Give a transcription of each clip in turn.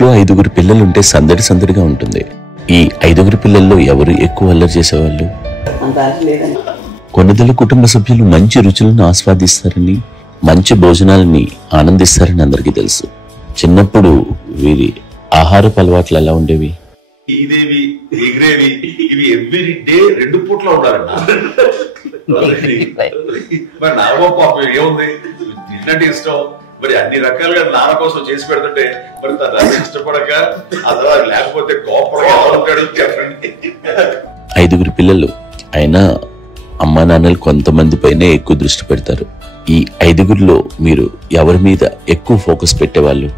ఇంట్లో 5గురు పిల్లలుంటే సందడి సందడిగా ఉంటుంది. ఈ 5గురు పిల్లల్లో ఎవరు ఎక్కువ అల్లరి చేసేవాళ్ళు? కొన్నిదల కుటుంబ సభ్యులు మంచి రుచులను ఆస్వాదిస్తారని, మంచి భోజనాలని ఆనందిస్తారని అందరికీ తెలుసు. చిన్నప్పుడు వీరి ఆహారపు అలవాట్లు ఎలా ఉండేవి? ఇదేవి ఎగిరేవి ఇవి ఎవ్రీ డే 2 పూట్ల ఉండాలంట. మరి నాగో పాపం ఏముంది, తిన్నట్టు ఇష్టం, మరి అన్ని రకాలుగా నాన్న కోసం చేసి పెడుతుంటే మరి తను ఇష్టపడక అసలు లేకపోతే కోపంగా ఉంటాడు చెప్పండి. 5గురు పిల్లలు అయినా అమ్మా నాన్నలు కొంతమంది పైనే ఎక్కువ దృష్టి పెడతారు. ఈ 5గురిలో మీరు ఎవరి మీద ఎక్కువ ఫోకస్ పెట్టేవాళ్ళు?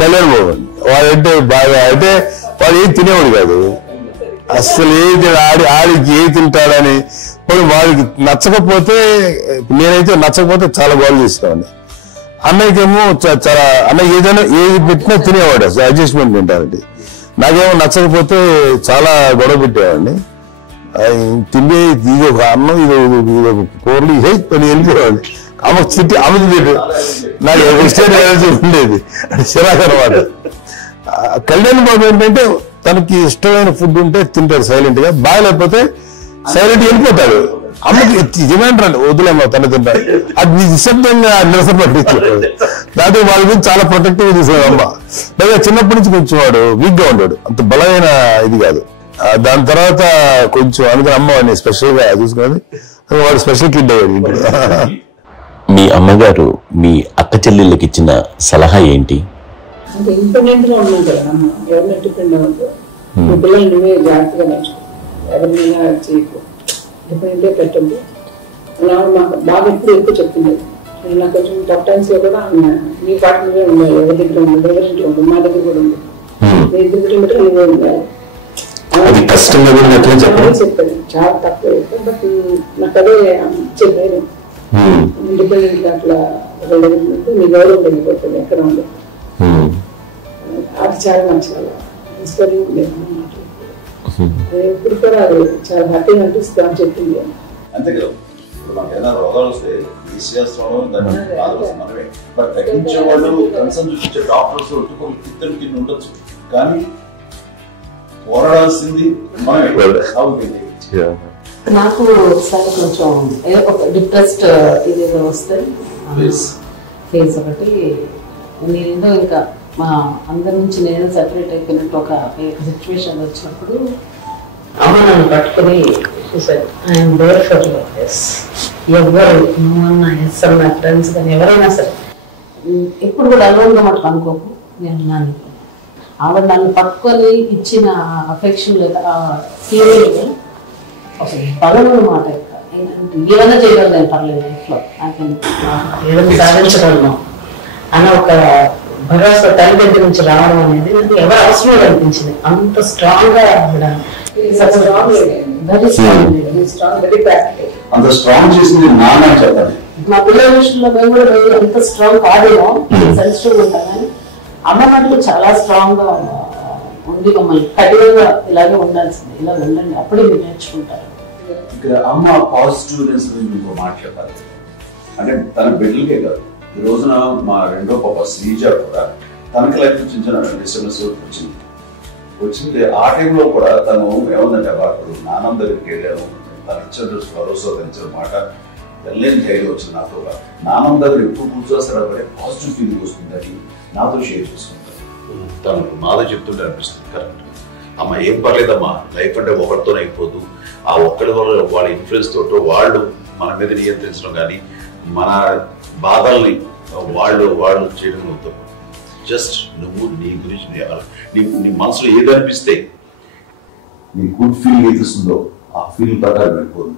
కళ్యాణ్ మోహన్ వాడంటే బాగా, అంటే వాడు ఏం తినేవాడు కాదు అసలు. ఆడికి ఏ తింటాడని వాడికి నచ్చకపోతే, నేనైతే నచ్చకపోతే చాలా బాగా చేసేవాడిని. అన్నయ్యకేమో చాలా, అన్నయ్య ఏదైనా ఏది పెట్టినా తినేవాడు, అసలు అడ్జస్ట్మెంట్ తింటానండి. నాకేమో నచ్చకపోతే చాలా గొడవ పెట్టేవాడిని. తిండి ఇది ఒక అన్నం, ఇది ఒక కూరలు ఇదే పని వెళ్ళిపోయేవాడిని. ఆమె తిట్టి ఆమె తిట్టు, నాకు వెజిటేరియన్ ఎనర్జీ ఉండేది, అది చిరాకు అనమాట. కళ్యాణ్ బాబు ఏంటంటే తనకి ఇష్టమైన ఫుడ్ ఉంటే తింటాడు సైలెంట్ గా, బాగాలేకపోతే సైలెంట్ వెళ్ళిపోతాడు. అమ్మకి డిమాండ్ రండి వదిలేమో తన తింటాడు, అది నిశ్శబ్దంగా నిరసన పట్టించాడు. దాంతో వాళ్ళ గురించి చాలా ప్రొటెక్టివ్ చూసాడు అమ్మ. పైగా చిన్నప్పటి నుంచి కొంచెం వాడు వీక్ గా ఉంటాడు, అంత బలమైన ఇది కాదు. దాని తర్వాత కొంచెం అందుకని అమ్మ వాడిని స్పెషల్ గా చూసుకున్నది, వాడు స్పెషల్ కిడ్ అయ్యాడు. మీ అమ్మగారు మీ అక్క చెల్లెళ్ళకి ఇచ్చిన సలహా ఏంటి? అంటే ఇండిపెండెంట్ గా ఉన్నాం కదా అమ్మ, ఎవరిని డిపెండ్ అవ్వద్దు, మీ పిల్లలు నువ్వే జాగ్రత్తగా నేర్చుకో, ఎవరినైనా చేయకు, డిపెండెంటే పెట్టద్దు. మాకు బాగా ఎక్కువ చెప్తుంది. నాకు కొంచెం టఫ్ టైమ్స్ లో కూడా నీ పాటు నువ్వే ఉండాలి, ఎవరి దగ్గర ఉండదు, ఎవరి ఇంట్లో ఉండదు, మా దగ్గర కూడా ఉంది, నీ దగ్గర ఉంటే నువ్వే ఉండాలి. చెప్పాను చాలా తక్కువ, బట్ నాకు అదే చెప్పాను. ఇండిపెండెంట్ అట్లా మీ గౌరవం వెళ్ళిపోతుంది, ఎక్కడ ఉండదు. అది చాలా మంచి ఇన్స్పైరింగ్ ఉండేది మాట్లాడుతుంది. ఇప్పుడు కూడా అది చాలా హ్యాపీగా అనిపిస్తుంది అని చెప్పింది. అంతే కదా, మనకు ఏదైనా రోగాలు వస్తే మనమే, బట్ తగ్గించే వాళ్ళు కన్సర్న్ చూపించే డాక్టర్స్ ఇద్దరు కింద ఉండొచ్చు, కానీ పోరాడాల్సింది మనమే. నాకు ఒకసారి కొంచెం ఒక డిప్రెస్డ్ ఇది వస్తే ఫేజ్ ఒకటి, నేను ఇంకా మా అందరి నుంచి నేను సెపరేట్ అయిపోయినట్టు ఒక సిచ్యువేషన్ వచ్చినప్పుడు అమ్మ నన్ను పట్టుకుని I'm there for your this, ఎవరు నువ్వన్నా ఎస్ అన్న ఫ్రెండ్స్ కానీ ఎవరైనా సరే ఎప్పుడు కూడా అలోన్గా మటుకు అనుకోకు, నేను నాన్న ఆవిడ నన్ను పట్టుకొని ఇచ్చిన అఫెక్షన్ లేదా ఫీలింగ్ ఒక బలం అన్నమాట. ఏమైనా చేయగలను పర్లేదు లైఫ్లో, నాకు ఏదైనా సాధించగలను అన్న ఒక భరోసా తల్లి దగ్గర నుంచి రావడం అనేది నాకు ఎవరు అవసరం అనిపించింది. అంత స్ట్రాంగ్ గా మా పిల్లల విషయంలో మేము కూడా ఎంత స్ట్రాంగ్ కాదేమో, సెన్సిటివ్ ఉంటాం, కానీ అమ్మ మటుకు చాలా స్ట్రాంగ్ గా ఉండి మమ్మల్ని కఠినంగా ఇలాగే ఉండాల్సింది, ఇలా ఉండండి అప్పుడే మీరు నేర్చుకుంటారు. ఇక్కడ అమ్మ పాజిటివ్నెస్ మీకు మాట్లాడాలి అంటే తన బిడ్డలకే కాదు, ఈ రోజున మా రెండో పాప శ్రీజ కూడా తనకి లైఫ్ చిన్న చిన్న డిస్టర్బెన్స్ వచ్చింది. ఆ టైంలో కూడా తను ఏముందంటే అప్పుడు నాన్న దగ్గరికి వెళ్ళాను, తను ఇచ్చిన భరోసా ఇచ్చిన మాట వెళ్ళలేని ధైర్యం వచ్చింది. నాతో నాన్న దగ్గర ఎప్పుడు కూర్చోస్తాడు అప్పుడే పాజిటివ్ ఫీలింగ్ వస్తుందని నాతో షేర్ చేసుకుంటాను. తను నాతో చెప్తుంటే అనిపిస్తుంది కరెక్ట్, అమ్మ ఏం పర్లేదమ్మా, లైఫ్ అంటే ఒకరితోనే అయిపోదు, ఆ ఒక్కడి వల్ల వాళ్ళ ఇన్ఫ్లుయెన్స్ తోటో వాళ్ళు మన మీద నియంత్రించడం కానీ మన బాధల్ని వాళ్ళు చేయడం అవుతాం. జస్ట్ నువ్వు నీ గురించి నీ మనసులో ఏది అనిపిస్తే నీ గుడ్ ఫీల్ ఏదిస్తుందో ఆ ఫీల్ ప్రకారం వెళ్ళిపోదు.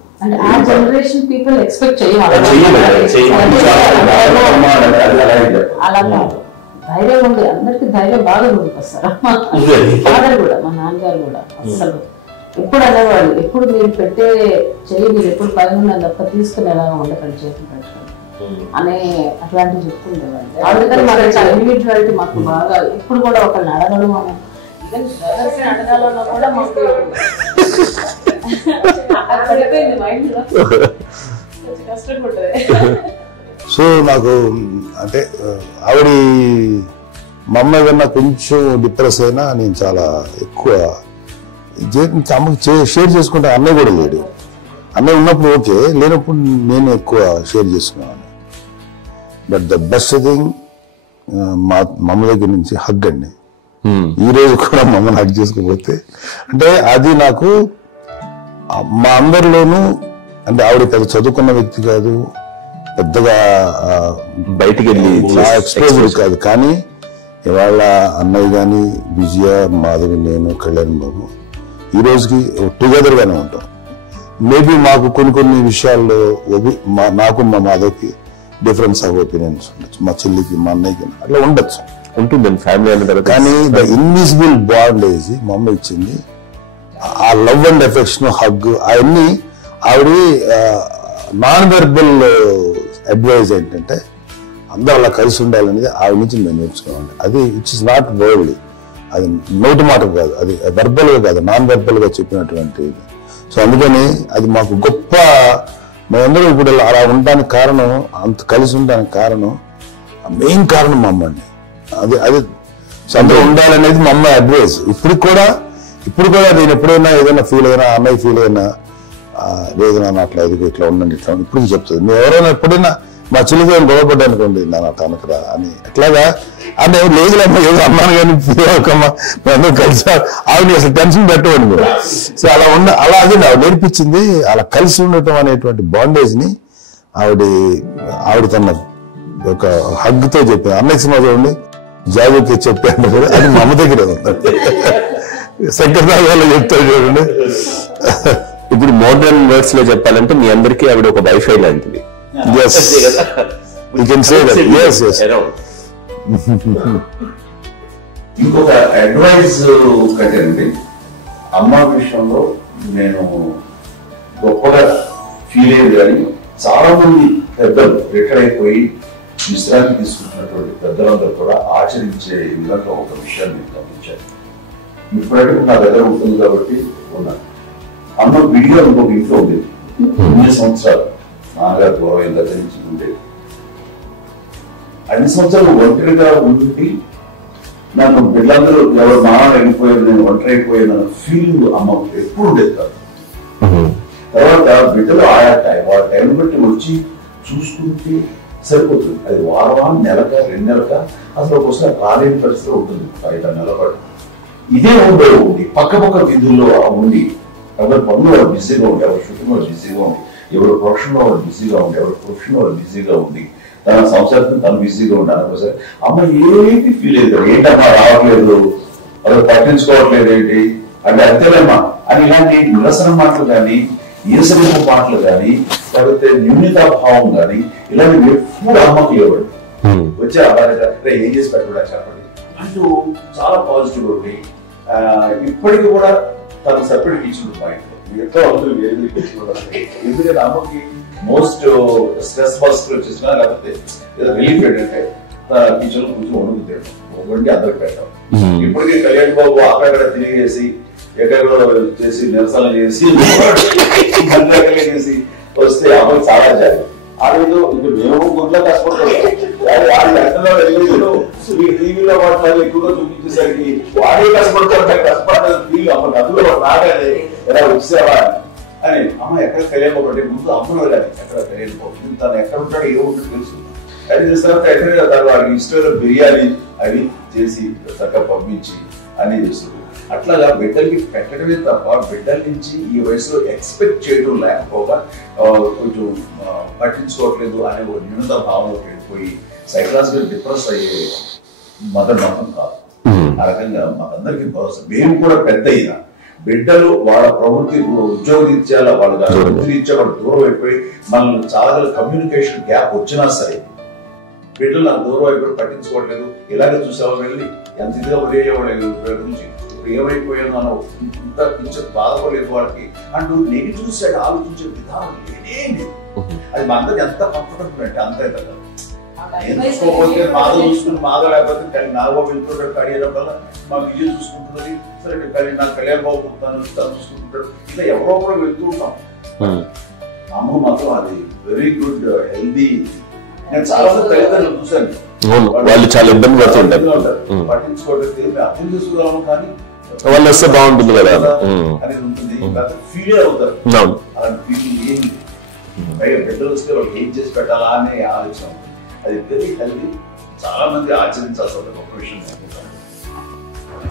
ధైర్యం ఉంది, అందరికి ధైర్యం బాగా ముందుకొస్తారు. ఫాదర్ కూడా, మా నాన్నగారు కూడా అసలు ఎప్పుడు అనేవాళ్ళు, ఎప్పుడు మీరు పెట్టే చెయ్యి మీరు ఎప్పుడు పైన తప్ప తీసుకుని ఎలా ఉండకండి, చేతులు పెట్టుకుని అనే అట్లాంటివి చెప్తుండేవాళ్ళు. అందుకని మాకు చాలా ఇండివిజువాలిటీ మాకు బాగా, ఇప్పుడు కూడా ఒకరిని అడగడం అని అడగాలన్నా కూడా మాకు పడిపోయింది మైండ్ లో, కష్టపడుతుంది. సో నాకు అంటే ఆవిడ మా అమ్మ ఏదన్నా కొంచెం డిప్రెస్ అయినా నేను చాలా ఎక్కువ అమ్మకి షేర్ చేసుకుంటే అన్నయ్య కూడా లేడు. అన్నయ్య ఉన్నప్పుడు ఓకే, లేనప్పుడు నేను ఎక్కువ షేర్ చేసుకున్నాను. బట్ ద బెస్ట్ థింగ్ మా అమ్మ దగ్గర నుంచి హగ్ అండి. ఈ రోజు కూడా మా అమ్మని హగ్ చేసుకోకపోతే అంటే అది నాకు మా అందరిలోనూ, అంటే ఆవిడ పెద్ద చదువుకున్న వ్యక్తి కాదు, పెద్దగా బయటికి వెళ్ళి ఎక్స్పోజర్ కాదు, కానీ ఇవాళ అన్నయ్య కానీ విజయ, మాధవి, నేను, కళ్యాణ్ బాబు ఈ రోజుకి టుగెదర్ గానే ఉంటాం. మేబీ మాకు కొన్ని విషయాల్లో నాకు మా మాధవ్కి డిఫరెన్స్ ఆఫ్ ఒపీనియన్స్ ఉండొచ్చు, మా చెల్లికి మా అన్నయ్యకి అట్లా ఉండొచ్చు, ఉంటుందండి ఫ్యామిలీ అన్న. కానీ ద ఇన్విజిబుల్ బాండ్ వేసి మా అమ్మ ఇచ్చింది ఆ లవ్ అండ్ ఎఫెక్షన్, హగ్, అవన్నీ ఆవిడ నాన్ వెర్బల్ అడ్వైజ్ ఏంటంటే అందరూ అలా కలిసి ఉండాలనేది ఆవిడ నుంచి మేము నేర్చుకోవాలి. అది ఇట్స్ ఇస్ నాట్ వర్డ్లీ, అది నోటి మాట కాదు, అది వెర్బల్ గా కాదు, నాన్ వెర్బల్ గా చెప్పినటువంటి. సో అందుకని అది మాకు గొప్ప, మేమందరం ఇప్పుడు అలా ఉండడానికి కారణం, అంత కలిసి ఉండడానికి కారణం, మెయిన్ కారణం మా అమ్మ అండి. అది అందరూ ఉండాలనేది మా అమ్మ అడ్వైస్. ఇప్పుడు కూడా నేను ఎప్పుడైనా ఏదైనా ఫీల్ అయినా, అన్నయ్య ఫీల్ అయినా, లేదు నాన్న అట్లా ఎదుగు ఇట్లా ఉండండి ఇట్లా ఇప్పుడు చెప్తుంది. మేము ఎవరైనా ఎప్పుడైనా మా చిల్లిగా గొడవపడ్డా అనుకోండి, నాన్న తనకురా అని ఎట్లాగా అంటే లేదులేమ్మా ఏదో అమ్మాను కానీ ఫీల్ మేమందరం కలిసి ఆవిడ అసలు టెన్షన్ పెట్టవండి మీరు. సో అలా అది ఆవిడ నేర్పించింది. అలా కలిసి ఉండటం అనేటువంటి బాండేజ్ ని ఆవిడ తన ఒక హగ్ తో చెప్పాను. అన్నయ్య సినిమా చూడండి, జాబుకి చెప్పాను కూడా, అది మా అమ్మ దగ్గర సెక్రటరీ చెప్తారు చూడండి. ఇప్పుడు మోడర్న్ వర్డ్స్ లో చెప్పాలంటే మీ అందరికీ ఆవిడ ఒక వైఫై లాంటిది. Yes, you can say that. Yes. ఇంకొక అడ్వైజ్ కట్టండి, అమ్మ విషయంలో నేను గొప్పగా ఫీల్ అయ్యేది. కానీ చాలా మంది పెద్దలు రిటైర్ అయిపోయి విశ్రాంతి తీసుకుంటున్నటువంటి పెద్దలందరూ కూడా ఆచరించే విధంగా ఒక విషయాన్ని నేను గమనించాను. ఇప్పుడైతే నా దగ్గర ఉంటుంది కాబట్టి ఉన్నాను. అమ్మ విడిగా ఇంకొక ఇంట్లో ఉండేది 9 సంవత్సరాలు, నాన్నగారు గౌరవం దగ్గర నుంచి ఉండేది. 5 సంవత్సరాలు ఒంటరిగా ఉండి నన్ను బిడ్డలందరూ ఎవరు నాన్న వెళ్ళిపోయారు, నేను ఒంటరి అయిపోయాను అన్న ఫీలింగ్ అమ్మ ఎప్పుడు ఉండేది కాదు. తర్వాత బిడ్డలు ఆయా వాళ్ళ టైం బట్టి వచ్చి చూసుకుంటే సరిపోతుంది. అది వారమా, నెలక, 2 నెలక, అసలు ఒకసారి రాలేని పరిస్థితిలో ఉంటుంది. 5 నెలల పాటు ఇదే ఊళ్ళో ఉండి పక్క విధుల్లో ఉండి ఎవరి పనులు వాళ్ళు బిజీగా ఉండి, ఎవరి షూటింగ్ వాళ్ళు బిజీగా ఉండి, ఎవరి ప్రొఫెషన్ లో వాళ్ళు బిజీగా ఉండి, ఎవరి ప్రొఫెషన్ వాళ్ళు బిజీగా ఉండి, తన సంసారం తను బిజీగా ఉండాలి. సరే అమ్మ ఏంటి ఫీల్ అయ్యేది, ఏంటమ్మా రావట్లేదు, వాళ్ళు పట్టించుకోవట్లేదు ఏంటి అంటే అంతేలేమ్మా అని ఇలాంటి నిరసన మాటలు కానీ, ఈసరింపు మాటలు కానీ, లేకపోతే న్యూనతాభావం కానీ ఇలాంటివి ఎప్పుడు అమ్మకి ఇవ్వండి. వచ్చే అబ్బాయి ఏం చేసి పెట్టడా చెప్పండి అంటూ చాలా పాజిటివ్ ఉండి ఇప్పటికీ కూడా తను సపరేట్ ఇచ్చింది పాయింట్ ఎంతో అందరూ వేరే ఎందుకంటే అమ్మకి మోస్ట్ స్ట్రెస్ బస్టర్ వచ్చేసినా లేకపోతే ఏదో రిలీఫ్ ఏంటంటే కిచెన్ లో కూర్చొని వండుకు వండి అందరికి పెట్టాం. ఇప్పటికీ కళ్యాణ్ బాబు అక్కడ తిరిగేసి ఎక్కడెక్కడో చేసి నిరసన చేసి చేసి వస్తే అమ్మకి చాలా జాగ్రత్త. ఆ రోజు ఇది మేము గుడ్లో కష్టపడతాం, టీవీలో మాట్లాడి ఎక్కువగా చూపించేసరికి వాడే కష్టపడతారు ఫీల్ అమ్మకి అందులో నాగానే ఎలా వచ్చావా అని. అమ్మ ఎక్కడ కలియకపోతే ముందు అమ్మను వెళ్ళాలి, ఎక్కడ కలియకపోతుంది, తను ఎక్కడ ఉంటాడో ఏదో ఉంటుంది తెలుసు. అది చేసిన ఎక్కడ తను వాడికి ఇష్టమైన బిర్యానీ అవి చేసి చక్కగా పంపించి అన్ని చేస్తుంది. అట్లాగా బిడ్డలకి పెట్టడమే తప్ప బిడ్డల నుంచి ఈ వయసులో ఎక్స్పెక్ట్ చేయడం లేకపోగా కొంచెం పట్టించుకోవట్లేదు అనే ఒక న్యూనత భావంలో వెళ్ళిపోయి సైకలాజికల్ డిప్రెస్ అయ్యే మతం కాదు. ఆ రకంగా మాకందరికీ భరోసా. మేము కూడా పెద్ద అయినా బిడ్డలు వాళ్ళ ప్రవృత్తి ఉద్యోగరీత్యా వాళ్ళు వృత్తిరీత్యా వాళ్ళు దూరం అయిపోయి మనల్ని చాలా కమ్యూనికేషన్ గ్యాప్ వచ్చినా సరే బిడ్డలు నాకు దూరం అయిపోయి పట్టించుకోవట్లేదు. ఇలాగే చూసేవాళ్ళు వెళ్ళి ఎంత ఇదిగా ఉదయం నుంచి ఏమైపోయాను అన్న ఇంత కొంచెం బాధపడలేదు వాళ్ళకి అంటూ నెగిటివ్ సైడ్ ఆలోచించే విధానం లేనే. అది మా అందరికి ఎంత కంఫర్టబుల్ అంటే అంతే కదా. నేర్చుకోకపోతే మాధవ్ చూసుకుని మాధవ్ లేకపోతే నాగబాబు వెళ్తుంటాడు కడియడం వల్ల మా విజయం చూసుకుంటున్నది. సరే నాకు కళ్యాణ్ బాబు తను చూసుకుంటుంటాడు. ఇట్లా ఎవరో కూడా వెళ్తూ ఉంటాం. అమ్మ మాత్రం అది వెరీ గుడ్ హెల్దీ. నేను చాలా తల్లిదండ్రులు చూశాను, వాళ్ళు చాలా ఇబ్బంది పడుతుంటారు. పట్టించుకోవడం అర్థం చేసుకోగలము కానీ వాళ్ళు వస్తే బాగుంటుంది కదా అనేది ఉంటుంది. ఫీల్ అవుతారు అలాంటి ఫీలింగ్ ఏమి బిడ్డలు వస్తే వాళ్ళకి ఏం చేసి పెట్టాలా అనే ఆలోచన. అది ఇద్దరి కలిగి చాలా మంది ఆచరించాల్సిన గొప్ప విషయం.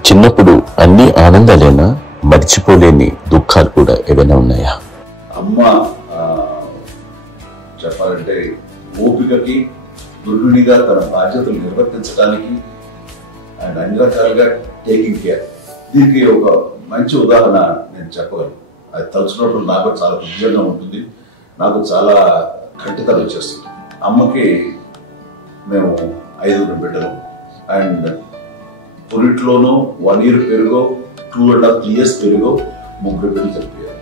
చిన్నప్పుడు అన్ని ఆనందాలేనా, మర్చిపోలేని దుఃఖాలు కూడా ఏమైనా ఉన్నాయా? అమ్మ చెప్పాలంటే ఓపికకి, గృహిణిగా తన బాధ్యతలు నిర్వర్తించడానికి అండ్ అన్ని రకాలుగా టేకింగ్ కేర్, దీనికి ఒక మంచి ఉదాహరణ నేను చెప్పగలను. అది తలుచుకోవడం నాకు చాలా ఉద్యోగంగా ఉంటుంది, నాకు చాలా ఖండితలు వచ్చేస్తుంది. అమ్మకి మేము 5 బిడ్డలు అండ్ పురిట్లోనూ 1 year పెరుగో 2.5 years పెరుగో 3 బిడ్డలు చనిపోయారు.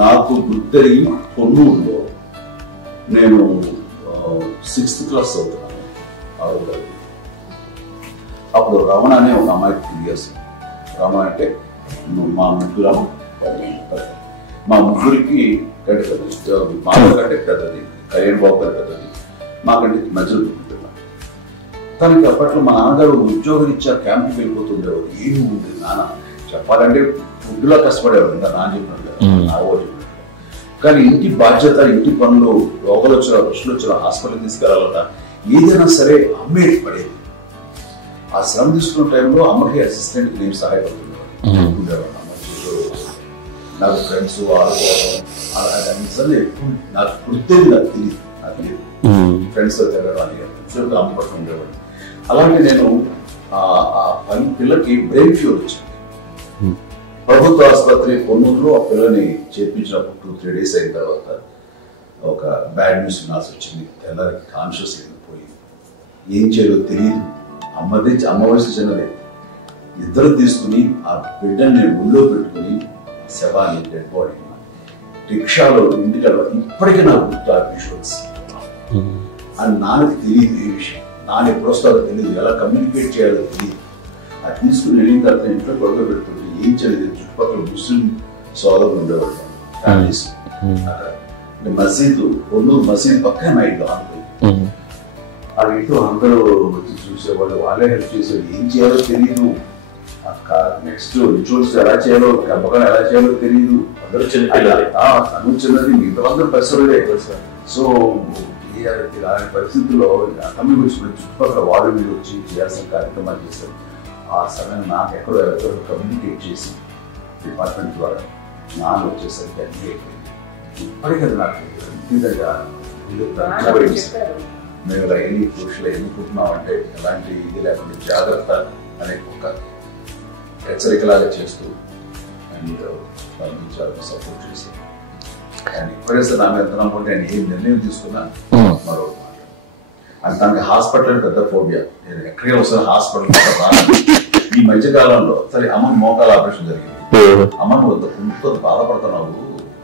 నాకు గుర్తెరిగి పొన్నూరులో నేను 6th class చదువుతున్నాను. అప్పుడు రమణ అనే ఒక అమ్మాయికి 3 years. రమణ అంటే మా ముగ్గురికి కంటే పెద్దది, మా కంటే పెద్దది, కళ్యాణ్ బాబు గారు పెద్దది, మాకంటే మధ్యలో పుట్టిన. తనకి అప్పట్లో మా నాన్నగారు ఉద్యోగం ఇచ్చారు, క్యాంప్కి వెళ్ళిపోతుండేవారు. ఏమి ఉంది నాన్న చెప్పాలంటే ఫుడ్లా కష్టపడేవారు, ఇంకా నాన్న చెప్పినట్టు కానీ ఇంటి బాధ్యత, ఇంటి పనులు, రోగాలు వచ్చిన రుచులు వచ్చిన హాస్పిటల్ తీసుకెళ్లాలన్నా ఏదైనా సరే అమ్మే పడేది. ఆ శ్రమ తీసుకున్న టైంలో అమ్మకి అసిస్టెంట్ నేను సహాయపడుతుండేవాడు. నాకు ఫ్రెండ్స్ ఎప్పుడు నాకు గుర్తేది, నాకు తెలియదు, ఫ్రెండ్స్ తిరగడం అని అమ్మ పట్ల ఉండేవాడు. అలాగే నేను ఆ పిల్లకి బ్రెయిన్ ఫ్యూర్ వచ్చింది. ప్రభుత్వ ఆసుపత్రి పొన్నూరులో ఆ పిల్లని చేర్పించినప్పుడు 2-3 days అయిన తర్వాత ఒక బ్యాడ్ న్యూస్ వినాల్సి వచ్చింది. తెల్లరికి కాన్షియస్ పోయి ఏం చేయాలో తెలియదు. అమ్మ వయసు చిన్నదే. ఇద్దరు తీసుకుని ఆ బిడ్డని ఒళ్ళో పెట్టుకుని శవాన్ని, డెడ్ బాడీ రిక్షాలో ఇంటికి ఇప్పటికీ నాకు గుర్తు ఆ విజువల్స్. అని నాన్నకి తెలియదు ఏ విషయం, నాన్న ఎప్పుడు వస్తారో తెలియదు, ఎలా కమ్యూనికేట్ చేయాలో తెలియదు. అది తీసుకుని వెళ్ళిన తర్వాత ఇంట్లో గొడవ పెడుతుంది. ఏం చేయలేదు. చుట్టుపక్కల ముస్లిం సోదరులు ఉండేవాళ్ళు, ఫ్యామిలీస్. మసీదు, పొన్నూరు మసీదు పక్కన నా ఇంట్లో అనుకుంది. ఆ ఇంట్లో అందరూ వచ్చి చూసేవాళ్ళు, వాళ్ళే హెల్ప్ చేసేవాళ్ళు. ఏం చేయాలో తెలియదు. నెక్స్ట్ రిచువల్స్ ఎలా చేయాలో, గంపకం ఎలా చేయాలో తెలియదు. అందరూ తను చిన్నది, మిగతా అందరూ పరిసరులే. సో ఇలాంటి పరిస్థితుల్లో అమ్మకి వచ్చిన చుట్టుపక్కల వాళ్ళు మీరు వచ్చి చేయాల్సిన కార్యక్రమాలు చేశారు. ఆ సమయం నాకు ఎక్కడో కమ్యూనికేట్ చేసి డిపార్ట్మెంట్ ద్వారా నాన్న వచ్చేసరికి అన్నీ అయిపోయింది. ఇప్పటికీ నాకు మేము ఇలా ఎన్ని పురుషులు ఎన్నుకుంటున్నామంటే ఎలాంటి ఇది లేకుండా జాగ్రత్త అనే ఒక హెచ్చరికలాగా చేస్తూ అండ్ సపోర్ట్ చేసి అండ్ ఇప్పుడేస్తే నా మీద నమ్ముకుంటే నేను ఏం నిర్ణయం తీసుకున్నా మరో మాట. అండ్ తనకి హాస్పిటల్ పెద్ద ఫోబియా. నేను ఎక్కడికి వస్తాను హాస్పిటల్. ఈ మధ్య కాలంలో సరే అమ్మ మోకాల ఆపరేషన్ జరిగింది. అమ్మను ఎంతో బాధపడుతున్నావు.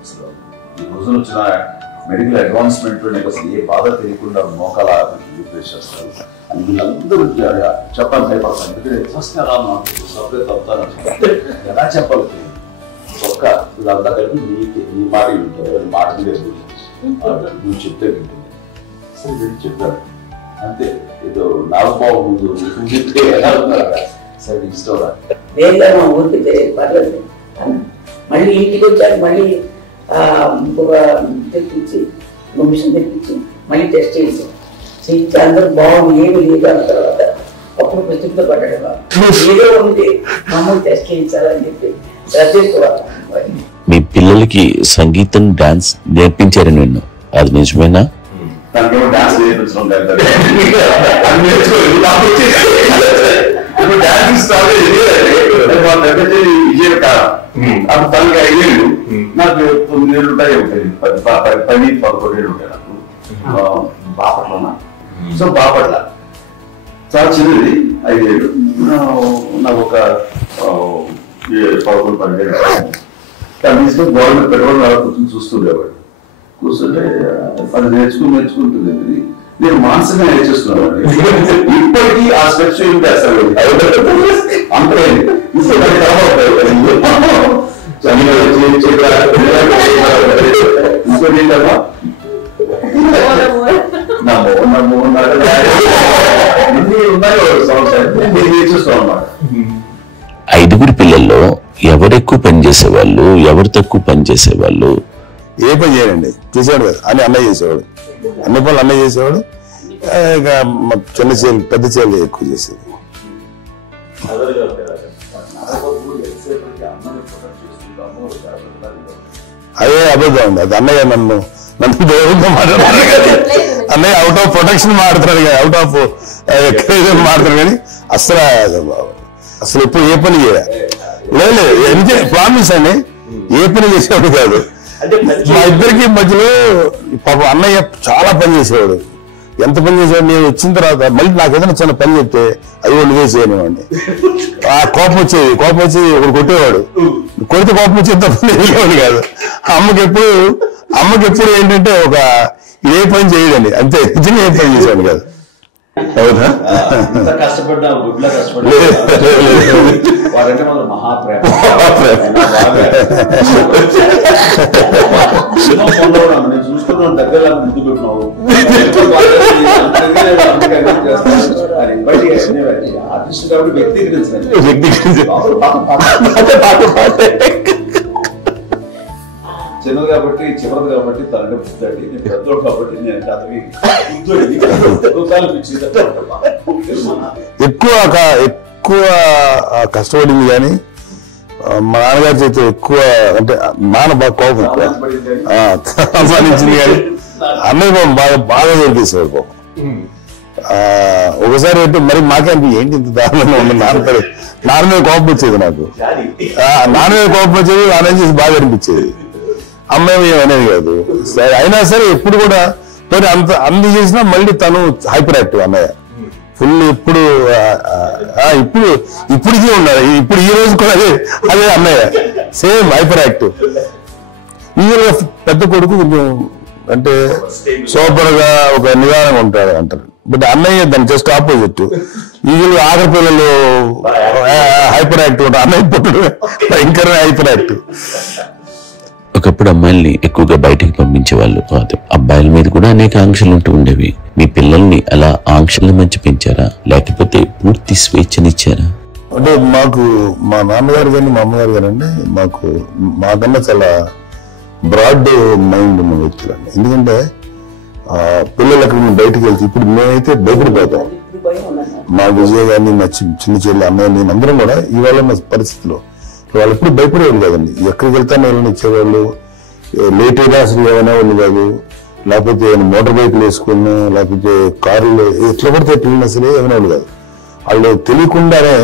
అసలు ఈ రోజున వచ్చిన మెడికల్ అడ్వాన్స్మెంట్ నీకు అసలు ఏ బాధ తెలియకుండా మోకాల రిప్లేస్ చేస్తారు అని వీళ్ళందరూ చెప్పాలి భయపడతాను. ఎందుకంటే ఫస్ట్ ఎలా సపరేట్ అవుతాను ఎలా చెప్పాలి. ఒక్క ఇదంతా కలిపి నీ మాట వింటావు, ఎవరి మాట మీద నువ్వు చెప్తే వింటుంది. సరే నేను చెప్పాను అంతే. ఏదో నాగబాబు ముందు చెప్తే ఎలా ఉన్నారా సరే ఇష్టం వేగంగా ఊరికి పర్లేదు. మళ్ళీ ఇంటికి వచ్చాక మళ్ళీ తెప్పించి మిషన్ తెప్పించి మళ్ళీ టెస్ట్ చేసి అందరూ బాగుంది, ఏమి లేదు అన్న తర్వాత అప్పుడు ప్రతిభ పడ్డాడు. ఏదో ఉంది మామూలు టెస్ట్ చేయించాలని చెప్పి రచించుకోవాలి. మీ పిల్లలకి సంగీతం, డాన్స్ నేర్పించారని విన్నాను, అది నిజమేనా? డాన్స్ నేర్పించడం అప్పుడు తనకి 5 ఏళ్ళు, నాకు 9 ఏళ్ళు ఉంటాయి. 10-11 ఏళ్ళు ఉంటాయి నాకు. బాపట్లనా? సో బాపట్ల చాలా చిన్నది, 5 ఏళ్ళు. నాకు ఒక 11-12 ఏళ్ళు. గవర్నమెంట్ పెట్టుబడి కూర్చొని చూస్తుండేవాడు. కూర్చుంటే అది నేర్చుకుంటుంది. నేను మానసికంగా నేర్చేస్తున్నాను. ఇప్పటికీ ఆ స్టెప్స్ ఏం చేస్తాను అంతే. ఇంకోటి ఏంటమ్మా, నమో నమో చూస్తాం అన్నమాట. 5 పిల్లల్లో ఎవరెక్కువ పని చేసేవాళ్ళు, ఎవరు తక్కువ పని చేసేవాళ్ళు? ఏ పని చేయనండి, చేసేవాడు కదా అని అన్నయ్య చేసేవాడు, అన్ని పనులు అన్నయ్య చేసేవాడు. ఇక మా చిన్న చేలు పెద్ద చేలు ఎక్కువ చేసేది. అదే అబద్ధం అండి, అది అన్నయ్య నన్ను దూరంగా మాట్లాడుతున్నాడు కానీ అన్నయ్య అవుట్ ఆఫ్ ప్రొటెక్షన్ మాడుతున్నాడు కానీ, అవుట్ ఆఫ్ మాడుతున్నాడు కానీ అసలు ఎప్పుడు ఏ పని చేయాలి లేదు ప్రామిస్ అండి, ఏ పని చేసేవాడు కాదు. మా ఇద్దరికి మధ్యలో పాపం అన్నయ్య చాలా పని చేసేవాడు. ఎంత పని చేసేవాడు, నేను వచ్చిన తర్వాత మళ్ళీ నాకు ఏదైనా చిన్న పని చెప్తే అది వాళ్ళు వేసేయనివ్వండి. ఆ కోపం వచ్చి ఒకడు కొట్టేవాడు, కొడితే కోపం వచ్చేది తప్ప వేసేవాడు కాదు. అమ్మకి ఎప్పుడు ఏంటంటే ఒక ఏ పని చేయడండి, అంతే నిజంగా ఏ పని చేసేవాడు కాదు. అవునా? కష్టపడ్డా గుడ్లా కష్టపడ్డా వారంటే మనం మహాప్రేమ. నేను చూసుకున్నాను దగ్గర ముందు పెట్టినావు ఆర్టిస్ట్ కాబట్టి వ్యక్తీకరించిన చిన్నది కాబట్టి చివరిది కాబట్టి తనంటే పుట్టాడు. నేను పెద్దోడు కాబట్టి నేను కథకి ఎక్కువ కష్టపడింది కానీ మా నాన్నగారి చేతి ఎక్కువ అంటే నాన్న బాగా కోపం సంపాదించింది కానీ అన్నయ్య బాగా దొరికేసేవాడు కోపం. ఒకసారి అంటే మరి మాకే ఏంటి ఇంత దారుణంగా ఉంది, నాన్న మీద కోపం వచ్చేది నాకు, నాన్న మీద కోపం వచ్చేది, నాన్న చేసి బాగా అనిపించేది. అమ్మాయి ఏమనేది కాదు. సరే అయినా సరే ఎప్పుడు కూడా మరి అన్ని చేసినా మళ్ళీ తను హైపర్ యాక్టివ్ అన్నయ్య ఫుల్. ఇప్పటికీ ఉన్నారు, ఇప్పుడు ఈ రోజు కూడా అదే అన్నయ్య సేమ్ హైపర్ యాక్టివ్. ఈజీగా పెద్ద కొడుకు కొంచెం అంటే సూపర్ గా ఒక నిదానంగా ఉంటాడు అంటారు. బట్ అన్నయ్య దాని జస్ట్ ఆపోజిట్. ఈజీగా ఆఖరి పిల్లలు హైపర్ యాక్టివ్ ఉంటారు, అన్నయ్య పుట్టడు భయంకరంగా హైపర్ యాక్టివ్. ఒకప్పుడు అమ్మాయిల్ని ఎక్కువగా బయటికి పంపించేవాళ్ళు కాదు, అబ్బాయిల మీద కూడా అనేక ఆంక్షలు ఉంటూ ఉండేవి. మీ పిల్లల్ని అలా ఆంక్షల మధ్య పెంచారా, లేకపోతే పూర్తి స్వేచ్ఛనిచ్చారా? అంటే మాకు మా నాన్నగారు కానీ మా అమ్మగారు కానీ మాకన్నా చాలా బ్రాడ్ మైండ్ ఉన్న వ్యక్తులు అండి. ఎందుకంటే పిల్లలకి బయటకు వెళ్తే ఇప్పుడు మేమైతే భయపడిపోతాం. మా విజయ్ గారిని మా చిన్న చెల్లి అన్నయ్య నేను అందరం కూడా ఇవాళ ఉన్న పరిస్థితిలో వాళ్ళు ఎప్పుడు భయపడేవాళ్ళు కాదండి. ఎక్కడికి వెళ్తాను ఎవరైనా ఇచ్చేవాళ్ళు, లేట్ అయినా అసలు ఏమైనా వాళ్ళు కాదు, లేకపోతే మోటార్ బైక్లు వేసుకున్నా లేకపోతే కార్లు ఎట్లా పడితే ఎట్లా అసలు ఏమైనా వాళ్ళు కాదు. వాళ్ళు తెలియకుండానే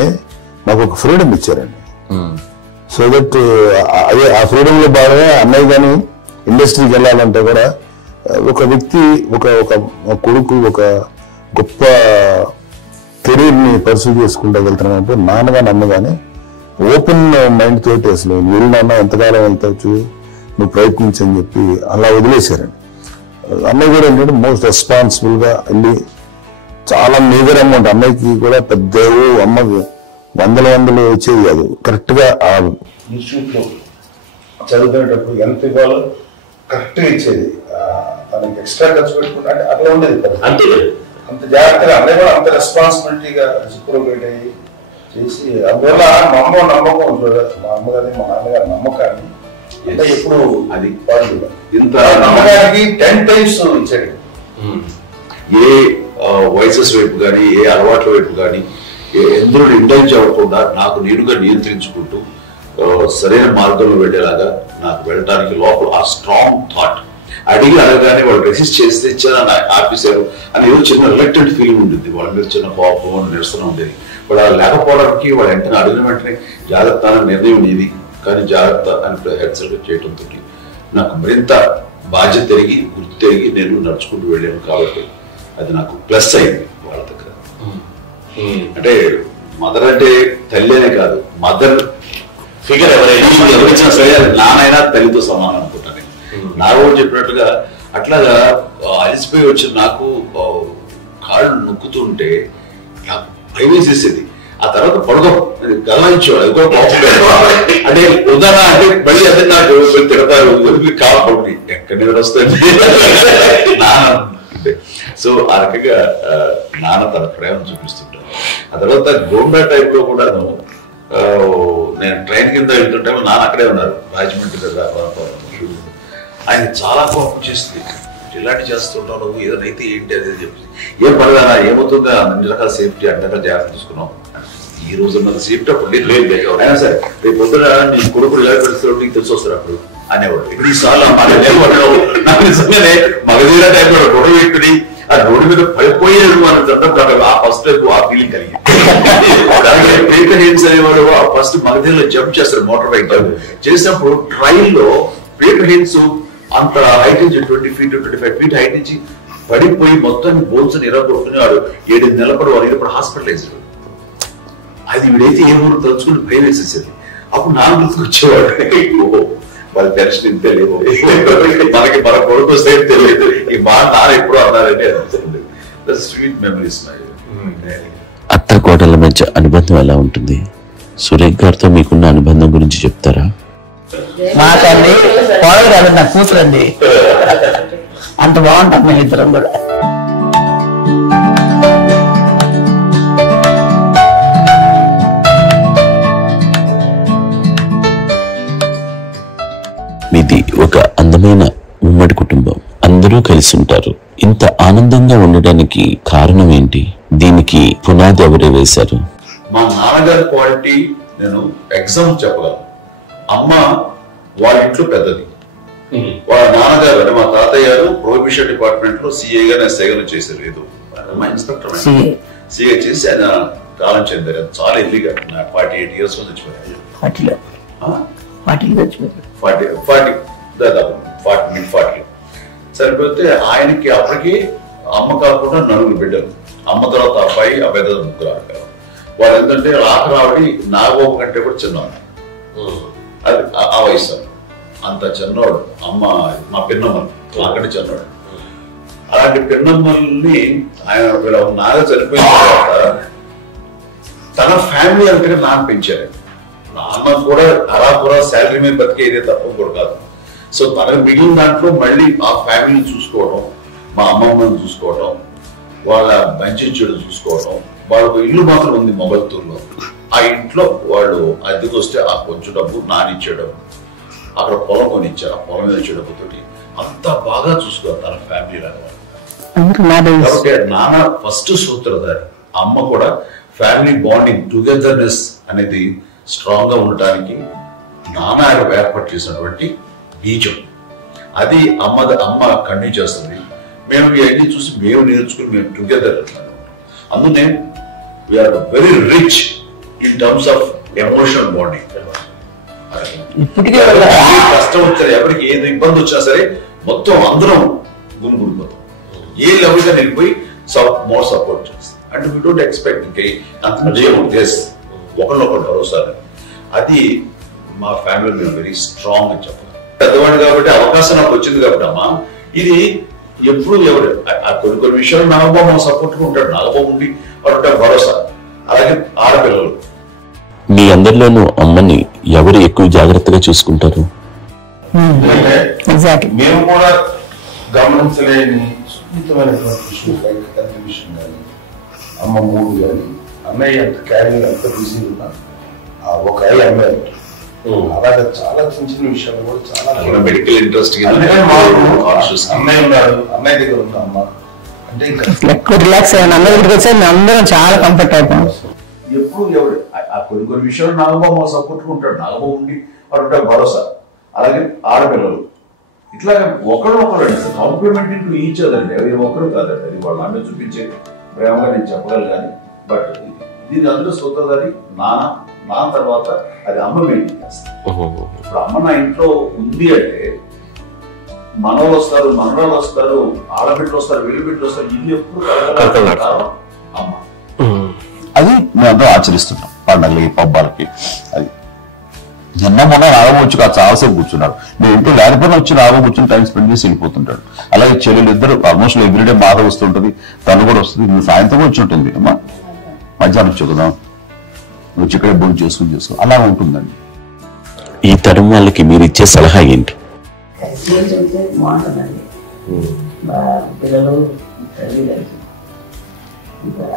నాకు ఒక ఫ్రీడమ్ ఇచ్చారండి. సో దట్ అదే ఆ ఫ్రీడమ్ లో బాగా అన్నయ్య కానీ ఇండస్ట్రీకి వెళ్ళాలంటే కూడా ఒక వ్యక్తి ఒక కొడుకు ఒక గొప్ప కెరీర్ ని పర్సూ చేసుకుంటూ వెళ్తున్నానంటే నాన్నగాని అమ్మగానే ఓపెన్ మైండ్ తోటి అసలు వెళ్ళినా ఎంతకాలం వెళ్తావచ్చు నువ్వు ప్రయత్నించని చెప్పి అలా వదిలేశారండి. అన్నయ్య కూడా ఏంటంటే మోస్ట్ రెస్పాన్సిబుల్ గా వెళ్ళి చాలా మేజర్ అమౌంట్ అన్నయ్యకి కూడా పెద్ద అమ్మకి వందలు వచ్చేది కాదు. కరెక్ట్ గా ఆ ఇన్స్టిట్యూట్ లో చదువుకునేటప్పుడు ఎంత ఇవ్వాలో కరెక్ట్ గా ఇచ్చేది. తనకి ఎక్స్ట్రా ఖర్చు పెట్టుకుంటే అంటే అట్లా ఉండేది అంత జాగ్రత్తగా అన్నయ్య కూడా అంత రెస్పాన్సిబిలిటీగా రిసిప్రోకేట్ అయ్యి చేసి అందువల్ల మా అమ్మ నమ్మకం మా అమ్మగారి మా నాన్నగారి నమ్మకాన్ని అంటే ఎప్పుడు అది ఇంత నమ్మకానికి 10 times ఇచ్చాడు. ఏ వయసెస్ వైపు కానీ ఏ అలవాట్ల వైపు కానీ ఎందులో ఇండల్జ్ అవ్వకుండా నాకు నేనుగా నియంత్రించుకుంటూ సరైన మార్గంలో వెళ్ళేలాగా నాకు వెళ్ళడానికి లోపల ఆ స్ట్రాంగ్ థాట్ అడిగి అడగగానే వాళ్ళు రెసిస్ట్ చేస్తే ఇచ్చాను ఆపేశారు అని ఏదో చిన్న రిలక్టెంట్ ఫీలింగ్ ఉంటుంది. వాళ్ళ మీద చిన్న కోపం నిరసన ఉండేది. వాడు అలా లేకపోవడానికి వాడు వెంటనే అడిగిన వెంటనే జాగ్రత్త అనే నిర్ణయం ఉండేది. కానీ జాగ్రత్త అని హెచ్చరిక చేయడంతో నాకు మరింత బాధ్యత తిరిగి గుర్తు తిరిగి నేను నడుచుకుంటూ వెళ్ళాను. కాబట్టి అది నాకు ప్లస్ అయింది వాళ్ళ దగ్గర. అంటే మదర్ అంటే తల్లి అనే కాదు, మదర్ ఫిగర్ ఎవరైనా సరే నానైనా తల్లితో సమానం అనుకుంటాను. నాకు కూడా చెప్పినట్టుగా అట్లాగా అలిసిపోయి వచ్చిన నాకు కాళ్ళు నొక్కుతుంటే నాకు భయం వేసేసేది. ఆ తర్వాత పడుకో గమనించేవాడు అది కూడా కోపం అంటే ఉదాహరణ అంటే మళ్ళీ అదే నాకు తిడతారు కాబట్టి ఎక్కడ నిద్ర వస్తుంది నాన్న. సో ఆ రకంగా నాన్న తన ప్రేమ చూపిస్తుంటారు. ఆ తర్వాత గోండా టైప్ లో కూడా నేను ట్రైన్ కింద వెళ్తుంటే నాన్న అక్కడే ఉన్నారు రాజమండ్రి దగ్గర. ఆయన చాలా కోపం చేస్తుంది, ఇలాంటి చేస్తుంటావు నువ్వు, ఏదైతే ఏంటి అనేది చెప్పి, ఏం పర్వాలా ఏమవుతుందా అన్ని రకాల సేఫ్టీ అన్ని రకాల జాగ్రత్త తీసుకున్నాం. ఈ రోజు మన సేఫ్టీ అప్పుడు లేదు అయినా సరే రేపు పొద్దున నీ కొడుకులు ఎలా పెడుతున్నాడు నీకు తెలిసి వస్తారు అప్పుడు అనేవాడు. ఇప్పుడు ఈ సార్లు నాకు నిజంగానే మగధీర టైప్ లో గొడవ పెట్టుకుని ఆ రోడ్డు మీద పడిపోయేది మన సందర్భం ఆ ఫస్ట్ ఆ ఫీలింగ్ కలిగింది. అలాగే బ్రేకర్ హెయిన్స్ అనేవాడు ఆ ఫస్ట్ మగధీరలో జంప్ చేస్తారు, మోటార్ బైక్ జంప్ చేసినప్పుడు ట్రైన్ లో బ్రేకర్ హెయిన్స్ అంత హైట్ నుంచి 20 feet 25 feet హైట్ నుంచి పడిపోయి మొత్తం బోన్స్ నిరగొట్టుకుని వాడు 7 నెలల పాటు వాడు ఇప్పుడు హాస్పిటలైజ్డ్. అది వీడైతే ఏ ఊరు తలుచుకుని భయం వేసేసేది. అప్పుడు నా గుర్తుకు వచ్చేవాడు, వాళ్ళ టెన్షన్ ఇంతే లేవు, మనకి మన కొడుకు వస్తే తెలియదు ఈ మా నాన్న ఎప్పుడు అన్నారంటే స్వీట్ మెమరీస్. అత్త కోడల మధ్య అనుబంధం ఎలా ఉంటుంది? సురేఖ్ గారితో మీకున్న అనుబంధం గురించి చెప్తారా? మా తల్లి కోడలు కాదు, నా కూతురు అండి. అంత బాగుంటాం మేము ఇద్దరం కూడా. మీది ఒక అందమైన ఉమ్మడి కుటుంబం, అందరూ కలిసి ఉంటారు. ఇంత ఆనందంగా ఉండడానికి కారణం ఏంటి? దీనికి పునాది ఎవరే వేశారు? మా నాన్నగారి క్వాలిటీ నేను ఎగ్జాంపుల్ చెప్పగలను. అమ్మ వాళ్ళ ఇంట్లో పెద్దది, వాళ్ళ నాన్నగారు అంటే మా తాతయ్య గారు ప్రొహిబిషన్ డిపార్ట్మెంట్ లో సిఐగా ఎస్ఐగా చేశారు. ఏదో మా ఇన్స్పెక్టర్ సిఐ చేసి ఆయన కాలం చెందారు. చాలా ఎర్లీగా 48 years చచ్చిపోయారు. 40 సరిపోతే ఆయనకి అప్పటికి అమ్మ కాకుండా 4 బిడ్డలు. అమ్మ తర్వాత అబ్బాయి తర్వాత 3 ఆడపిల్లలు. వాళ్ళు ఏంటంటే ఆఖరావిడి నాగబాబు కంటే కూడా చిన్నవాడు. అది ఆ వయసు అంత చిన్నవాడు. అమ్మ మా పిన్నమ్మలు నాకంటే చిన్నవాడు. అలాంటి పిన్నమ్మల్ని ఆయన నాగ చనిపోయిన తర్వాత తన ఫ్యామిలీ అంటే నాన్న పెంచారు. నాన్న కూడా అలా కూడా శాలరీ మీద బతికేదే తప్ప కూడా కాదు. సో తనకు మిగిలిన దాంట్లో మళ్ళీ ఆ ఫ్యామిలీని చూసుకోవడం, మా అమ్మమ్మని చూసుకోవడం, వాళ్ళ మంచి చెడు చూసుకోవడం. వాళ్ళకు ఇల్లు మాత్రం ఉంది మొగల్తూరులో. ఆ ఇంట్లో వాళ్ళు అద్దెకు వస్తే ఆ కొంచెం డబ్బు నానిచ్చే అక్కడ పొలం కొనిచ్చారు. ఆ పొలం ఇచ్చే డబ్బుతోటి అంత బాగా చూసుకోవాలి తన ఫ్యామిలీ లాగా. కాబట్టి నాన్న ఫస్ట్ సూత్రధారి. అమ్మ కూడా ఫ్యామిలీ బాండింగ్ టుగెదర్నెస్ అనేది స్ట్రాంగ్ గా ఉండటానికి నాన్న ఏర్పాటు చేసినటువంటి బీజం. అది అమ్మ కంటిన్యూ చేస్తుంది. మేము ఇవన్నీ చూసి మేము నేర్చుకుని మేము టుగెదర్. అందునే we are very rich in terms of emotional bonding. కష్టం వచ్చారు ఎవరికి ఏది ఇబ్బంది వచ్చినా సరే మొత్తం అందరం గుమిగూడిపోతాం. ఏ లెవెల్ గా వెళ్ళిపోయి మోర్ సపోర్ట్ చేస్తాం. అంటే వీ డోంట్ ఎక్స్పెక్ట్ ఒకళ్ళొకరు భరోసా. అది మా ఫ్యామిలీ మేము వెరీ స్ట్రాంగ్ అని చెప్పాలి. పెద్దవాడు కాబట్టి అవకాశం నాకు వచ్చింది కాబట్టి అమ్మా ఇది ఎప్పుడు ఎవరు కొన్ని విషయాలు నాగబాబు సపోర్ట్ గా ఉంటాడు. నాగబాబు ఉండి వాడు భరోసా. అలాగే ఆడపిల్లలు మీ అందరిలోనూ అమ్మని ఎవరు ఎక్కువ జాగ్రత్తగా చూసుకుంటారు? మేము కూడా గమనించలేని సున్నితమైనటువంటి విషయం విషయం కానీ అమ్మ మూడు కానీ అన్నయ్య అంత క్యారింగ్ అంత బిజీ ఉన్నాను. ఆ ఒక అమ్మాయి అలాగే చాలా చిన్న చిన్న విషయాలు కూడా చాలా మెడికల్ ఇంట్రెస్ట్ అన్నయ్య ఉన్నారు. అన్నయ్య దగ్గర ఉన్న అమ్మ అంటే ఇంకా రిలాక్స్ అయ్యాను. అందరి దగ్గరికి వచ్చి అందరం చాలా కంఫర్ట్ అయిపోయాం. ఎప్పుడు ఎవరు కొన్ని విషయాలు నాగబాబు సపోర్ట్ ఉంటాడు. నాగబాబు ఉండి వాడు భరోసా. అలాగే ఆడపిల్లలు ఇట్లా ఒకరు కాంప్లిమెంటింగ్ టు ఈచ్ అదర్ అండి. అవి ఒకరు కాదండి. అది వాళ్ళ నాన్న చూపించే ప్రేమగా నేను చెప్పగలను. కానీ బట్ దీని అందరూ సూత్రధారి నాన్న తర్వాత అది అమ్మ మెయింటైన్ చేస్తారు. ఇప్పుడు అమ్మ నా ఇంట్లో ఉంది అంటే మనవలు వస్తారు, మనవరాలు వస్తారు, ఆడబిడ్డలు వస్తారు, వీళ్ళు బిడ్డలు వస్తారు. ఇది ఎప్పుడు అమ్మ. అది మేమంతా ఆచరిస్తున్నాం పండుగలకి పబ్బాలకి. అది నిన్న మొన్న రాఘవ వచ్చి చాలాసేపు కూర్చున్నాడు. నేను ఇంట్లో లేకపోయినా వచ్చి రాఘవ కూర్చొని టైం స్పెండ్ చేసి వెళ్ళిపోతుంటాడు. అలాగే చెల్లెలు ఇద్దరు ఆల్మోస్ట్ ఎవ్రీడే బాధ వస్తుంటది. తను కూడా వస్తుంది. సాయంత్రం వచ్చి ఉంటుంది. అమ్మా మధ్యాహ్నం వచ్చి కదా వచ్చి ఇక్కడే భోజనం చేసుకో అలా ఉంటుందండి. ఈ తరం వాళ్ళకి మీరు ఇచ్చే సలహా ఏంటి? బాగుంటుందండి. పిల్లలు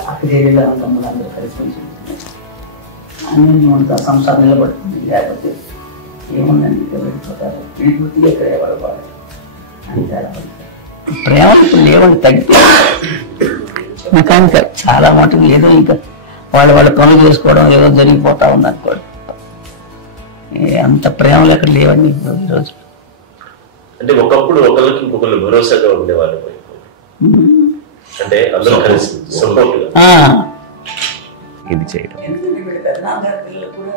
అక్కడేళ్ళ తమ్ముడు అందరూ కలిసి అన్నీ ఉంటా సంసారం నిలబడుతుంది. లేకపోతే ఏముందండి వెళ్ళిపోతారు, వెళ్ళిపోతే ఎక్కడ పడవాలి అంతే. ప్రేమ ఇప్పుడు లేవండి, తగ్గిపోయింది. మెకానికల్ చాలా మటుకు ఏదో ఇంకా వాళ్ళ పనులు చేసుకోవడం ఏదో జరిగిపోతా ఉంది అనుకోండి. అంత ప్రేమలు ఎక్కడ లేవండి ఈరోజు. అంటే ఒకప్పుడు ఒకరికి ఇంకొకరు భరోసాగా ఉండేవాళ్ళు, అంటే అందరూ కలిసి సపోర్ట్ ఇది చేయడం. ఎందుకంటే వీళ్ళ పెద్దనాన్నగారి పిల్లలు కూడా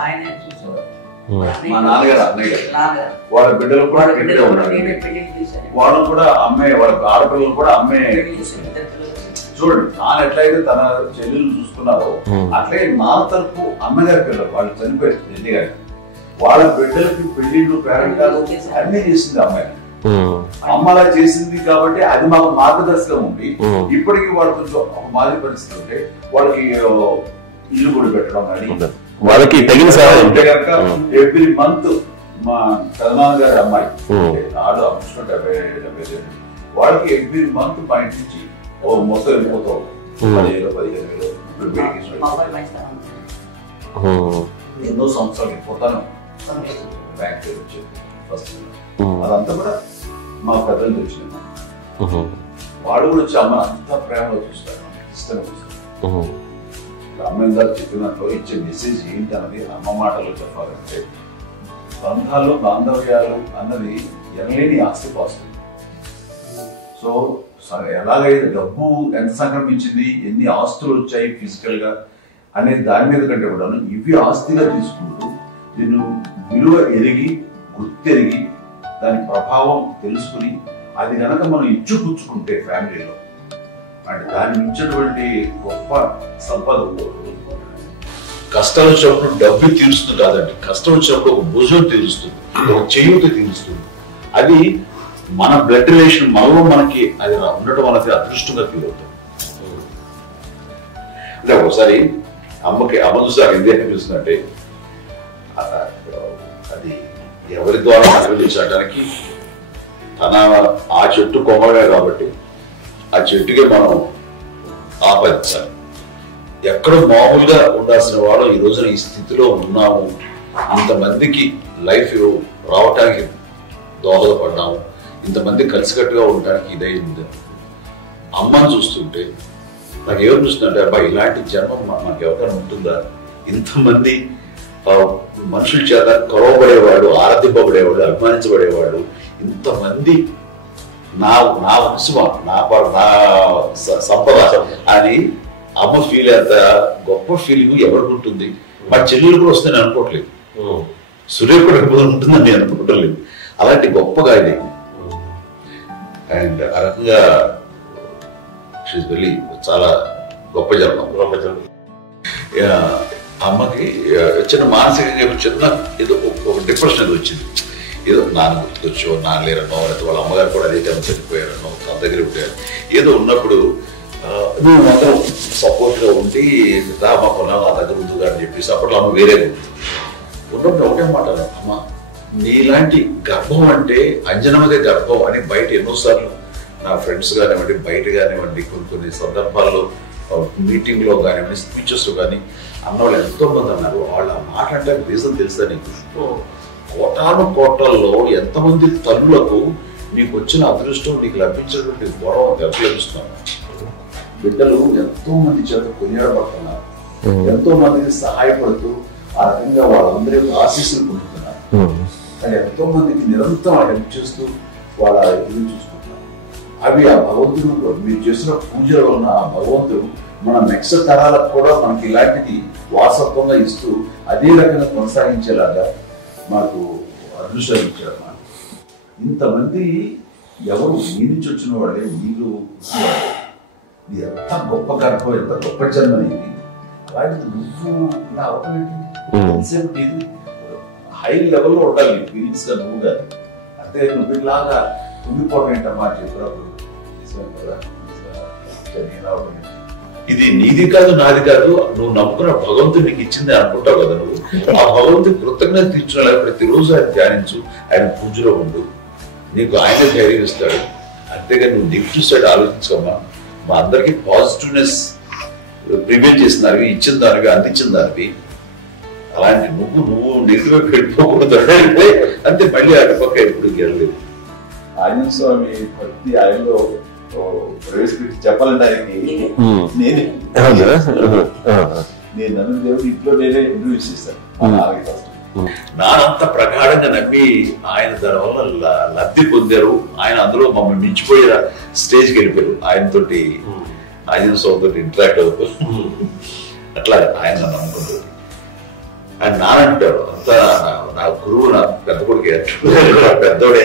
ఆయన చూసేవారు. మా నాన్నగారు అన్నయ్య గారు వాళ్ళ బిడ్డలు కూడా ఇక్కడే ఉన్నారు. వాళ్ళు కూడా అమ్మాయి, వాళ్ళ ఆడపిల్లలు కూడా అమ్మాయి. చూడండి నాన్న ఎట్లయితే తన చెల్లెలు చూసుకున్నారో అట్లే నా తరపు అమ్మగారి పిల్లలు వాళ్ళు చనిపోయారు చెల్లి గారి, వాళ్ళ బిడ్డలకి పెళ్లిళ్ళు పేరెంటాలు అన్ని చేసింది అమ్మాయి. అమ్మలా చేసింది కాబట్టి అది మాకు మార్గదర్శకం ఉంది. ఇప్పటికీ వాళ్ళు కొంచెం మాదిరి పరిస్థితి ఉంటే వాళ్ళకి ఇల్లు కూడా పెట్టడం కానీ వాళ్ళకి తగిన సహాయం ఉంటే కనుక ఎవ్రీ మంత్ మా పెదనాన్న గారి అమ్మాయి ఆడు అప్పుడు 70 వాళ్ళకి ఎవ్రీ మంత్ మా ఇంటి నుంచి మొత్తం వెళ్ళిపోతాం 10,000-15,000 ఎన్నో సంవత్సరాలు వెళ్ళిపోతాను. బ్యాంక్ వచ్చేది ఫస్ట్ అదంతా కూడా మా పెద్దలు తెచ్చింది. వాడు కూడా వచ్చి అమ్మ అంతా ప్రేమలో చూస్తారు, ఇష్టంగా చూస్తారు. అమ్మాయి గారు చెప్పినట్లు ఇచ్చే మెసేజ్ ఏంటి అన్నది అమ్మ మాటలో చెప్పాలంటే బంధాలు బాంధవ్యాలు అన్నది ఎనలేని ఆస్తిపాస్తులు. సో ఎలాగైతే డబ్బు ఎంత సంక్రమించింది, ఎన్ని ఆస్తులు వచ్చాయి ఫిజికల్ గా అనే దాని మీద కంటే కూడా ఇవి ఆస్తిగా తీసుకుంటూ దీన్ని విలువ ఎరిగి గుర్తెరిగి దాని ప్రభావం తెలుసుకుని అది కనుక మనం ఇచ్చుపుచ్చుకుంటే ఫ్యామిలీలో అంటే దాని మించినటువంటి గొప్ప సంపద ఉండదు. కష్టం వచ్చినప్పుడు డబ్బు తీరుస్తుంది కాదండి, కష్టం వచ్చినప్పుడు ఒక భుజం తీరుస్తుంది, ఒక చేయూత తీరుస్తుంది. అది మన బ్లడ్ రిలేషన్ మనలో మనకి అది ఉండటం అనేది అదృష్టంగా ఫీల్ అవుతాం. అంటే ఒకసారి అమ్మ చూసారు ఎందుకు అనిపిస్తుందంటే అది ఎవరి ద్వారా అనుభవించడానికి తన ఆ చెట్టు కొమ్మగా కాబట్టి ఆ చెట్టుకి మనం ఆపాదించాలి. ఎక్కడో మామూలుగా ఉండాల్సిన వాళ్ళు ఈ రోజున ఈ స్థితిలో ఉన్నాము, ఇంతమందికి లైఫ్ రావటానికి దోహదపడ్డాము, ఇంతమంది కలిసికట్టుగా ఉండడానికి ఇదైంది. అమ్మని చూస్తుంటే నాకు ఏమనిపిస్తుందంటే అబ్బాయి ఇలాంటి జన్మం మనకు ఎవరికైనా ఉంటుందా? ఇంతమంది మనుషుల చేత కొలవబడేవాడు, ఆరాధింపబడేవాడు, అభిమానించబడేవాడు, ఇంతమంది నా వంశం నా సంపద అని అమ్మ ఫీల్ అంత గొప్ప ఫీలింగ్ ఎవరికి ఉంటుంది? మా చెల్లెలు కూడా వస్తుందని అనుకోవట్లేదు, సూర్య కూడా ఎప్పుడు ఉంటుందని నేను అనుకోవట్లేదు. అలాంటి గొప్పగా ఇది అండ్ ఆ రకంగా వెరీ చాలా గొప్ప జన్మం. అమ్మకి చిన్న మానసికంగా చిన్న ఏదో ఒక డిప్రెషన్ అది వచ్చింది. ఏదో నాన్న గుర్తుకొచ్చో, నాన్న లేరనో, లేకపోతే వాళ్ళ అమ్మగారు కూడా అదే టైం చనిపోయారనో, తన దగ్గర ఉంటారు ఏదో ఉన్నప్పుడు నువ్వు మాత్రం సపోర్ట్గా ఉండి మా కొన్నా నా దగ్గర ఉందిగా అని చెప్పేసి అప్పట్లో అమ్మ వేరే ఉన్నప్పుడు ఒకటే మాట అమ్మ నీలాంటి గర్భం అంటే అంజనమదే గర్భం అని బయట ఎన్నోసార్లు నా ఫ్రెండ్స్ కానివ్వండి, బయట కానివ్వండి, కొన్ని సందర్భాల్లో మీటింగ్ లో కానివ్వండి, స్పీచెస్ లో కానీ అన్నవాళ్ళు ఎంతో మంది అన్నారు. వాళ్ళ మాట అంటే రీజన్ తెలుసా నీకు? కోటాను కోటల్లో ఎంతమంది తల్లులకు నీకు వచ్చిన అదృష్టం, నీకు లభించినటువంటి గౌరవం లభిస్తున్నాను. బిడ్డలు ఎంతో మంది చేత కొనియాడబడుతున్నారు, ఎంతో మందికి సహాయపడుతూ ఆ రకంగా వాళ్ళందరి ఆశీస్సులు పొందుతున్నారు. కానీ ఎంతో మందికి నిరంతరం హెల్ప్ చేస్తూ వాళ్ళ ఇల్లు చూసుకుంటున్నారు. అవి ఆ భగవంతుడు మీరు చేసిన పూజల వలన ఆ భగవంతుడు మన నెక్స్ట్ తరాలకు కూడా మనకి ఇలాంటిది వారసత్వంగా ఇస్తూ అదే రకంగా కొనసాగించేలాగా మాకు అదృష్టాలు ఇచ్చారు. ఇంతమంది ఎవరు మీ నుంచి వచ్చిన వాళ్ళే, మీరు ఇది ఎంత గొప్ప గర్భం, ఎంత గొప్ప జన్మ అనేది. అలాంటి నువ్వు ఇలా అవటం హై లెవెల్లో ఉండాలి ఫీలింగ్స్ గా నువ్వు కాదు. అంటే నువ్వు ఇలాగా ఉండిపోవడం ఏంటమ్మా చెప్పినప్పుడు ఇది నీది కాదు, నాది కాదు, నువ్వు నమ్ముకున్న భగవంతుడు నీకు ఇచ్చింది అనుకుంటావు కదా. నువ్వు ఆ భగవంతుడి కృతజ్ఞత తీర్చుకోవాలి. ప్రతిరోజు ఆయన ధ్యానించు, ఆయన పూజలో ఉండు, నీకు ఆయన ధైర్యం ఇస్తాడు. అంతేగాని నువ్వు నెగిటివ్ సైడ్ ఆలోచించమ్మా. మా అందరికి పాజిటివ్నెస్ ప్రివెంట్ చేసిన దానివి, ఇచ్చిన దానివి, అందించిన దానివి. అలాంటి నువ్వు నెగిటివ్ వైపు వెళ్ళిపోకూడదు అంతే. మళ్ళీ అటుపక్క ఎప్పుడు గెలలేదు. ఆంజనేయ స్వామి భక్తి ఆయనలో ప్రవేశపెట్టి చెప్పాలంటే ఆయనకి నేనే నేను నన్ను దేవుడు ఇంట్లో నేనే ఇంటర్వ్యూస్ చేస్తాను. నానంత ప్రగాఢంగా నమ్మి ఆయన దానివల్ల లబ్ధి పొందారు. ఆయన అందులో మమ్మల్ని మించిపోయే స్టేజ్కి వెళ్ళిపోయారు. ఆయనతోటి ఆంజనేయ స్వామితో ఇంటరాక్ట్ అవుతూ అట్లా ఆయన నమ్ముకుంటారు. ఆయన నానంటారు అంతా నా గురువు, నా పెద్ద కొడుకు పెద్దోడే.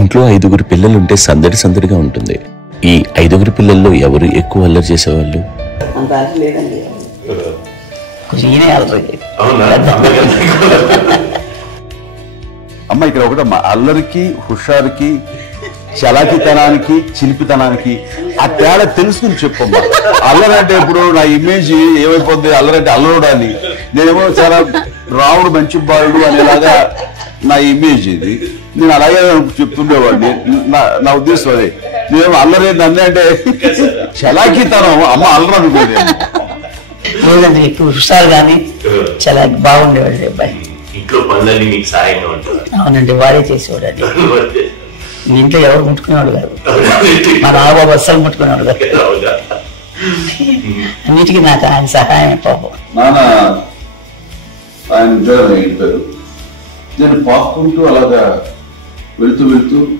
ఇంట్లో 5గురు పిల్లలుంటే సందడి సందడిగా ఉంటుంది. ఈ 5గురు పిల్లల్లో ఎవరు ఎక్కువ అల్లరి చేసేవాళ్ళు? అమ్మ ఇక్కడ ఒకటమ్మా, అల్లరికి, హుషారుకి, చలాకితనానికి, చిలిపితనానికి ఆ తేడా తెలుసుకుని చెప్పమ్మా. అల్లరంటే ఇప్పుడు నా ఇమేజ్ ఏమైపోద్ది, అల్లరంటే అల్లరుడాన్ని, నేనేమో చాలా రాముడు మంచి బాలుడు అనేలాగా నా ఇమేజ్ ఇది. నేను అలాగే చెప్తుండేవాడిని. నా ఉద్దేశం అదే. నేనేమో అల్లరి నన్ను అంటే చలాకితనం, అమ్మ అల్లరు అనుకోండి. లేదండి, ఎక్కువ హుషారు కానీ చాలా బాగుండేవాడు అబ్బాయి. ఇంట్లో పనులన్నీ మీకు సాయంగా ఉంటుంది. అవునండి, వాడే చేసేవాడు. అది మీ ఇంట్లో ఎవరు ముట్టుకునేవాడు కాదు, మా నాగబాబు అస్సలు ముట్టుకునేవాడు కాదు. అన్నిటికీ నాకు ఆయన సహాయం పాపం. నాన్న ఆయన ఉద్యోగం వెళ్ళిపోయారు. నేను పాక్కుంటూ అలాగా వెళుతూ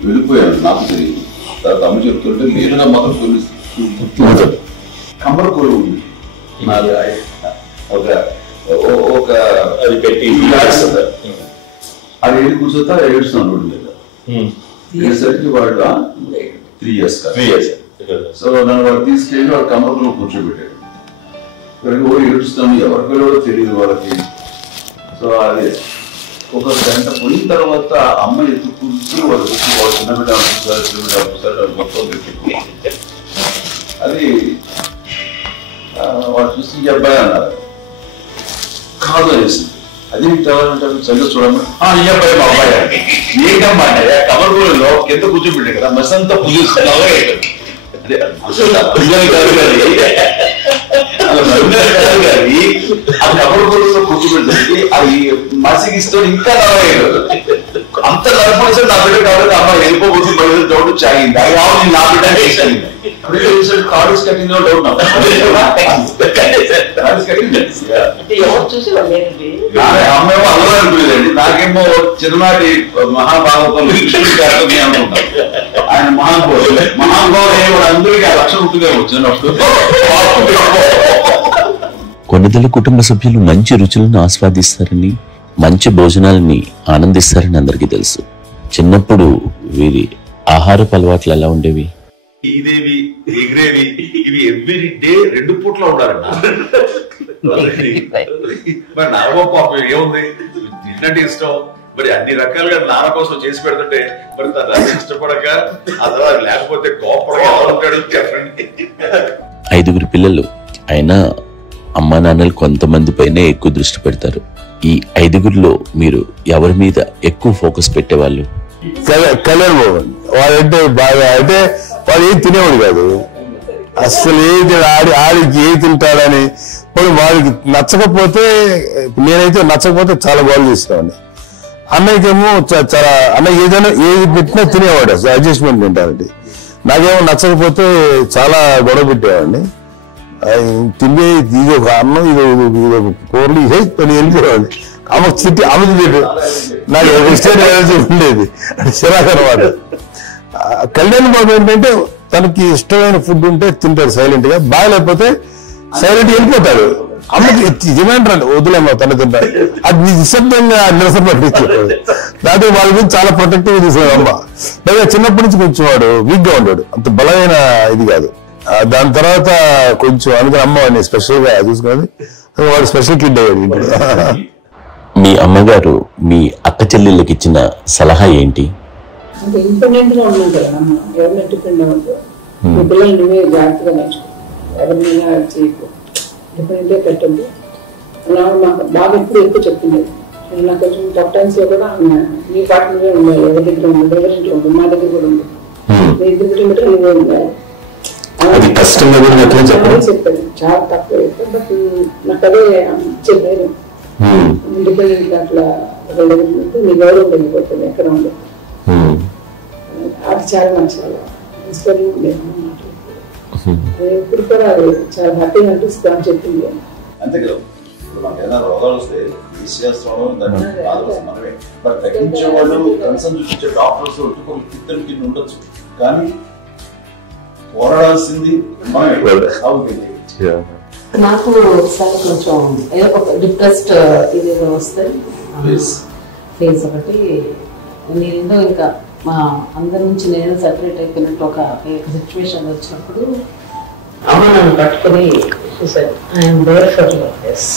వెళ్ళిపోయాను. నాకు తెలియదు. తర్వాత అమ్మ చెప్తుంటే నేరుగా మాత్రం కొన్ని కమ్మర కొలు ఉంది నాది. ఒక అది పెట్టి అది ఏడు కూర్చోతా ఏడుస్తున్నాను రోడ్డు మీద. ఏసరికి వాడు 3 years. సో నన్ను వాడు తీసుకెళ్ళి వాడు కమ్మరలో కూర్చోబెట్టాడు. ఇక్కడికి ఏడుస్తాను, ఎవరికి కూడా తెలియదు వాళ్ళకి. సో అది ఒక గంట పోయిన తర్వాత అమ్మ ఎత్తు కూర్చుని వాళ్ళు చిన్న బిడ్డ అనుకుంటారు మొత్తం పెట్టి అది వాడు చూసి ఈ అబ్బాయి అన్నారు. కాదు అనేసింది. అది చదివి చూడమ్మా, ఈ అబ్బాయి మా అబ్బాయి అని. ఏంటమ్మా అంటే కమర్గూడలో కింద కూర్చోబెట్టాడు కదా, మసంతా పూజిస్తున్నావు అది కమర్గూడలో కూర్చోబెట్టి అది మసిగిస్తూ ఇంకా నవ్వయ్యాడు. అంత నవ్వుకోసం నా బిడ్డ కాబట్టి అమ్మాయి వెళ్ళిపోతుంది బయట డౌట్ చాగింది. అది నా బిడ్డ వేసాను. కార్డు కట్టిందో డౌట్ అమ్మేమో అల్లరి అనుకోలేదండి. నాకేమో చిన్ననాటి మహాభారతం అనుకుంటాను. ఆయన మహానుభావుడు అందరికీ ఆ లక్షణం ఉంటుందే వచ్చినప్పుడు. కొన్నిదల కుటుంబ సభ్యులు మంచి రుచులను ఆస్వాదిస్తారని, మంచి భోజనాలని ఆనందిస్తారని అందరికీ తెలుసు. చిన్నప్పుడు వీరి ఆహారపు అలవాట్లు ఎలా ఉండేవి? ఇదేవి ఎగిరేవి ఇవి ఎవ్రీ డే 2 పూట్ల ఉండాలంట. మరి నాన్న పాపం ఏముంది, తిన్నట్టు ఇష్టం. మరి అన్ని రకాలుగా నాన్న కోసం చేసి పెడుతుంటే మరి తను ఇష్టపడక అసలు లేకపోతే కోపడగా ఉంటాడు చెప్పండి. 5గురు పిల్లలు అయినా అమ్మా నాన్నలు కొంతమంది పైనే ఎక్కువ దృష్టి పెడతారు. ఈ 5గురిలో మీరు ఎవరి మీద ఎక్కువ ఫోకస్ పెట్టేవాళ్ళు? కళ్యాణ్ బాబు వాడంటే బాగా, అంటే వాడు ఏం తినేవాడు కాదు అసలు. ఏది ఆడికి ఏది తింటాడని వాడికి నచ్చకపోతే, నేనైతే నచ్చకపోతే చాలా గోల్ చేసేవాడిని. అన్నయ్యకేమో చాలా అన్నయ్య ఏదైనా ఏది పెట్టినా తినేవాడు, అసలు అడ్జస్ట్మెంట్ మెంటాలిటీ. నాకేమో నచ్చకపోతే చాలా గొడవ పెట్టేవాడిని. తిండి ఇది ఒక అన్నం, ఇది ఒక కూరలు ఇదే పని వెళ్ళిపోయేవాడిని. ఆమెకు చిట్టి ఆమెకు తిట్టు నాకు వెజిటేరియన్ ఎనర్జీ ఉండేది, అది చిరాకు అనమాట. కళ్యాణ్ బాబు ఏంటంటే తనకి ఇష్టమైన ఫుడ్ ఉంటే తింటాడు సైలెంట్ గా, బాగాలేకపోతే సైలెంట్ వెళ్ళిపోతాడు. అమ్మకి డిమాండ్ రండి వదిలేమ్మా తన తింటాడు, అది నిశ్శబ్దంగా నిరసన పట్టించాడు. దాంతో వాళ్ళ గురించి చాలా ప్రొటెక్టివ్ గా తీసుకున్నాడు అమ్మ. పైగా చిన్నప్పటి నుంచి కొంచెం వాడు వీక్ గా ఉంటాడు, అంత బలమైన ఇది కాదు. దాని తర్వాత కొంచెం అందుకని అమ్మ వాడిని స్పెషల్ గా చూసుకున్నది, వాడు స్పెషల్ కిడ్ అయ్యాడు ఇప్పుడు. మీ అమ్మగారు మీ అక్క చెల్లెళ్ళకి ఇచ్చిన సలహా ఏంటి? అంటే ఇండిపెండెంట్ గా ఉన్నాం కదా అమ్మ, ఎవరిని డిపెండ్ అవ్వదు. మీ పిల్లలు నువ్వే జాగ్రత్తగా నేర్చుకో, ఎవరినైనా చేయకు, డిపెండెంటే పెట్టండి. అలా మాకు బాగా ఎక్కువ చెప్తుంది. నాకు కొంచెం టఫ్ టైమ్స్ లో కూడా నీ పార్ట్నరే ఉండాలి, ఎవరి దగ్గర ఉండాలి, ఎవరి ఇంట్లో ఉండాలి, మా దగ్గర కూడా ఉంది, మీ ఇద్దరు మీటర్ నువ్వే ఉండాలి. చెప్పాడు చాలా తక్కువ, బట్ నాకు అదే చెప్పారు. ఇండిపెండెంట్ అట్లా ఒకరి దగ్గర ఉంటే మీ గౌరవం వెళ్ళిపోతుంది, ఎక్కడ ఉండదు. అది చాలా మంచి ఇన్స్పైరింగ్ ఉండేది. ఇప్పుడు కూడా అది చాలా హ్యాపీగా అనిపిస్తుంది అని చెప్పింది. అంతే కదా, ఇప్పుడు మనకు ఏదైనా రోగాలు వస్తే చేస్తాం దాన్ని మనమే, బట్ తగ్గించే వాళ్ళు కన్సర్న్ చూపించే డాక్టర్స్ ఒట్టుకొని ఇద్దరు కింద ఉండొచ్చు, కానీ పోరాడాల్సింది మనమే. నాకు ఒకసారి కొంచెం ఒక డిప్రెస్డ్ ఇది వస్తే ఫేజ్ ఒకటి నేను ఇంకా మా అందరి నుంచి నేను సెపరేట్ అయిపోయినట్టు ఒక సిచ్యువేషన్ వచ్చినప్పుడు అమ్మ నన్ను పట్టుకుని I'm there for your this,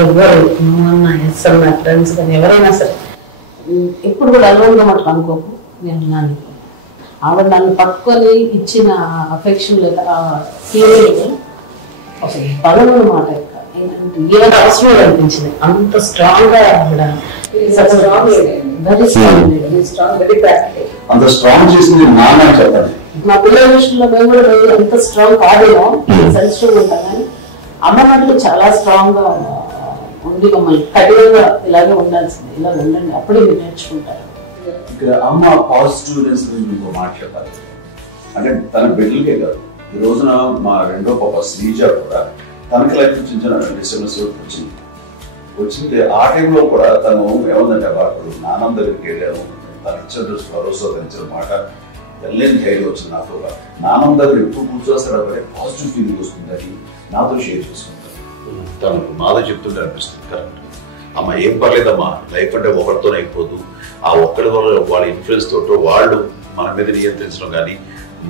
ఎవరు నువ్వన్నా ఎస్ అన్న ఫ్రెండ్స్ కానీ ఎవరైనా సరే ఎప్పుడు కూడా అలోన్గా మటుకు అనుకోకు, నేను నన్ను ఆవిడ నన్ను పట్టుకొని ఇచ్చిన అఫెక్షన్ లేదా ఫీలింగ్ ఒక బలమైన మాట ఏ అవసరం అనిపించింది. అంత స్ట్రాంగ్ గా ఆవిడ అంత స్ట్రాంగ్ చేసింది నాన్న చెప్పండి. మా పిల్లల విషయంలో మేము కూడా ఎంత స్ట్రాంగ్ కాదేమో సెన్సిటివ్ ఉంటాం, కానీ అమ్మ మటుకు చాలా స్ట్రాంగ్ గా ఉండి మమ్మల్ని కఠినంగా ఇలాగే ఉండాల్సింది, ఇలా ఉండండి అప్పుడే మీరు నేర్చుకుంటారు. ఇక్కడ అమ్మ పాజిటివ్నెస్ గురించి మీకు మాట్లాడాలి అంటే తన బిడ్డలకే కాదు, ఈ రోజున మా రెండో పాప శ్రీజ కూడా తనకి లైఫ్ చిన్న డిస్టర్బెన్స్ వచ్చింది. ఆ టైంలో కూడా తను ఏమందంటే అప్పుడు నాన్న దగ్గరికి వెళ్ళాను, తను ఇచ్చిన భరోసా ఇచ్చిన మాట వెళ్ళలేని ధైర్యం వచ్చింది నాకు. నాన్న దగ్గర ఎప్పుడు కూర్చోస్తాడు అప్పుడే పాజిటివ్ ఫీలింగ్ వస్తుందని నాతో షేర్ చేసుకుంటాను. తనకు నాతో చెప్తుంటే అనిపిస్తుంది కరెక్ట్. అమ్మ ఏం పర్లేదమ్మా, లైఫ్ అంటే ఒకరితోనే అయిపోదు, ఆ ఒక్కడి వల్ల వాళ్ళ ఇన్ఫ్లుయెన్స్ తోటో వాళ్ళు మన మీద నియంత్రించడం కానీ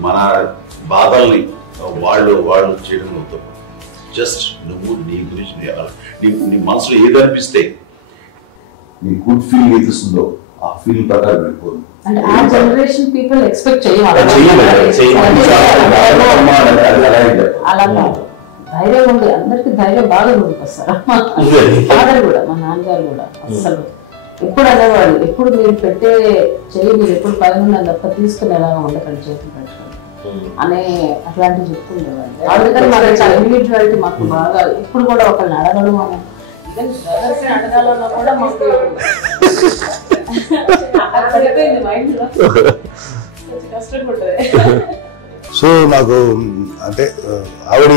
మన బాధల్ని వాళ్ళు చేయడం అవుతాం. జస్ట్ నువ్వు నీ గురించి నీ మనసులో ఏది అనిపిస్తే నీ గుడ్ ఫీల్ ఏదిస్తుందో ఆ ఫీల్ ప్రకారం వెళ్ళిపోదు. అంటే ఆ జనరేషన్ పీపుల్ ఎక్స్పెక్ట్ అలా కాదు, ధైర్యం ఉంది అందరికి, ధైర్యం బాగా ముందుకొస్తారు. ఫాదర్ కూడా మా నాన్నగారు కూడా అసలు ఎప్పుడు అనేవాళ్ళు, ఎప్పుడు మీరు పెట్టే చెయ్యి మీరు ఎప్పుడు పైన తప్ప తీసుకుని ఎలా ఉండకండి చేతులు పెట్టుకొని అనే అట్లాంటివి చెప్తుండేవాళ్ళు. అందుకని మాకు చాలా ఇండివిజువాలిటీ మాకు బాగా ఇప్పుడు కూడా ఒకరిని అడగడం అని ఈవెన్ బ్రదర్స్ అడగాలన్నా కూడా మాకు పడిపోయింది మైండ్ లో, కష్టపడుతుంది. సో నాకు అంటే ఆవిడ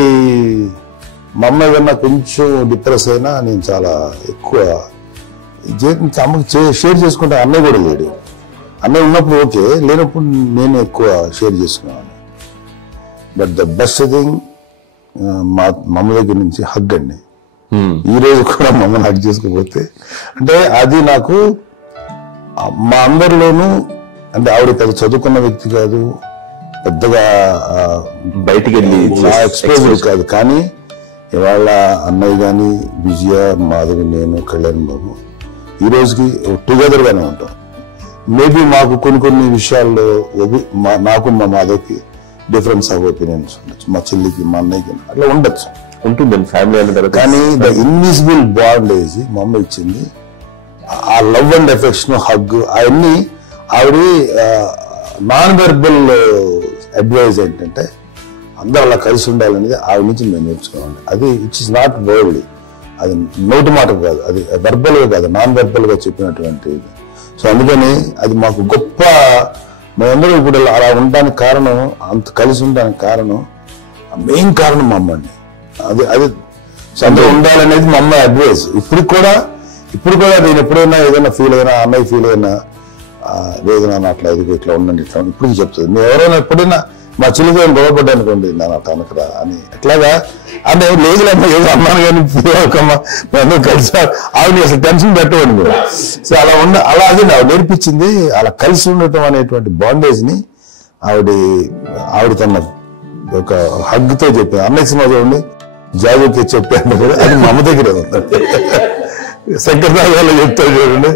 మా అమ్మాయి కన్నా కొంచెం డిప్రెస్ అయినా నేను చాలా ఎక్కువ అమ్మకి షేర్ చేసుకుంటే అన్నయ్య కూడా లేడు. అన్నయ్య ఉన్నప్పుడు ఓకే, లేనప్పుడు నేను ఎక్కువ షేర్ చేసుకున్నాను. బట్ ద బెస్ట్ థింగ్ మా అమ్మ దగ్గర నుంచి హగ్ అండి. ఈ రోజు కూడా మా అమ్మని హగ్ చేసుకోకపోతే అంటే అది నాకు మా అందరిలోనూ అంటే ఆవిడ పెద్ద చదువుకున్న వ్యక్తి కాదు, పెద్దగా బయటికి వెళ్ళి ఎక్స్పోజర్ కాదు, కానీ ఇవాళ అన్నయ్య కానీ విజయ మాధవి నేను కళ్యాణ్ బాబు ఈ రోజుకి టుగెదర్ గానే ఉంటాం. మేబీ మాకు కొన్ని విషయాల్లో నాకు మా మాధవ్కి డిఫరెన్స్ ఆఫ్ ఒపీనియన్స్ ఉండొచ్చు, మా చెల్లికి మా అన్నయ్యకి అట్లా ఉండొచ్చు, ఉంటుందండి ఫ్యామిలీ అన్న. కానీ ద ఇన్విజిబుల్ బాండ్ వేసి మా అమ్మ ఇచ్చింది ఆ లవ్ అండ్ ఎఫెక్షన్ హగ్ అవన్నీ ఆవిడ నాన్ వెర్బల్ అడ్వైజ్ ఏంటంటే అందరూ అలా కలిసి ఉండాలనేది ఆవిడ నుంచి మేము నేర్చుకోవాలి. అది ఇట్స్ ఇస్ నాట్ వర్డ్లీ, అది నోటి మాట కాదు, అది వెర్బల్ గా కాదు, నాన్ వెర్బల్ గా చెప్పినటువంటి సో అందుకని అది మాకు గొప్ప, మేమందరూ ఇప్పుడు అలా ఉండడానికి కారణం, అంత కలిసి ఉండడానికి కారణం, మెయిన్ కారణం మా అమ్మ అండి. అది సో అందరూ ఉండాలనేది మా అమ్మ అడ్వైస్. ఇప్పుడు కూడా నేను ఎప్పుడైనా ఏదైనా ఫీల్ అయినా, అన్నయ్య ఫీల్ అయినా, లేదు నాన్న అట్లా ఇట్లా ఉండండి ఇట్లా ఇప్పుడు చెప్తుంది. మేము ఎవరైనా ఎప్పుడైనా మా చిలుగా గొడవపడ్డా అనుకోండి, నాన్న అట్లా అనకరా అని ఎట్లాగా అంటే లేదు ఏదో అమ్మాను కానీ మేము కలిసి ఆవిడ అసలు టెన్షన్ పెట్టవండి మీరు. సో అలా అది ఆవిడ నేర్పించింది. అలా కలిసి ఉండటం అనేటువంటి బాండేజ్ ని ఆవిడ తన ఒక హగ్గుతో చెప్పాను. అన్నయ్య సినిమా చూడండి, జాబుకి చెప్పాను కదా, అది మా అమ్మ దగ్గరే ఉంది. శంకర్దాలో చెప్తాడు చూడండి.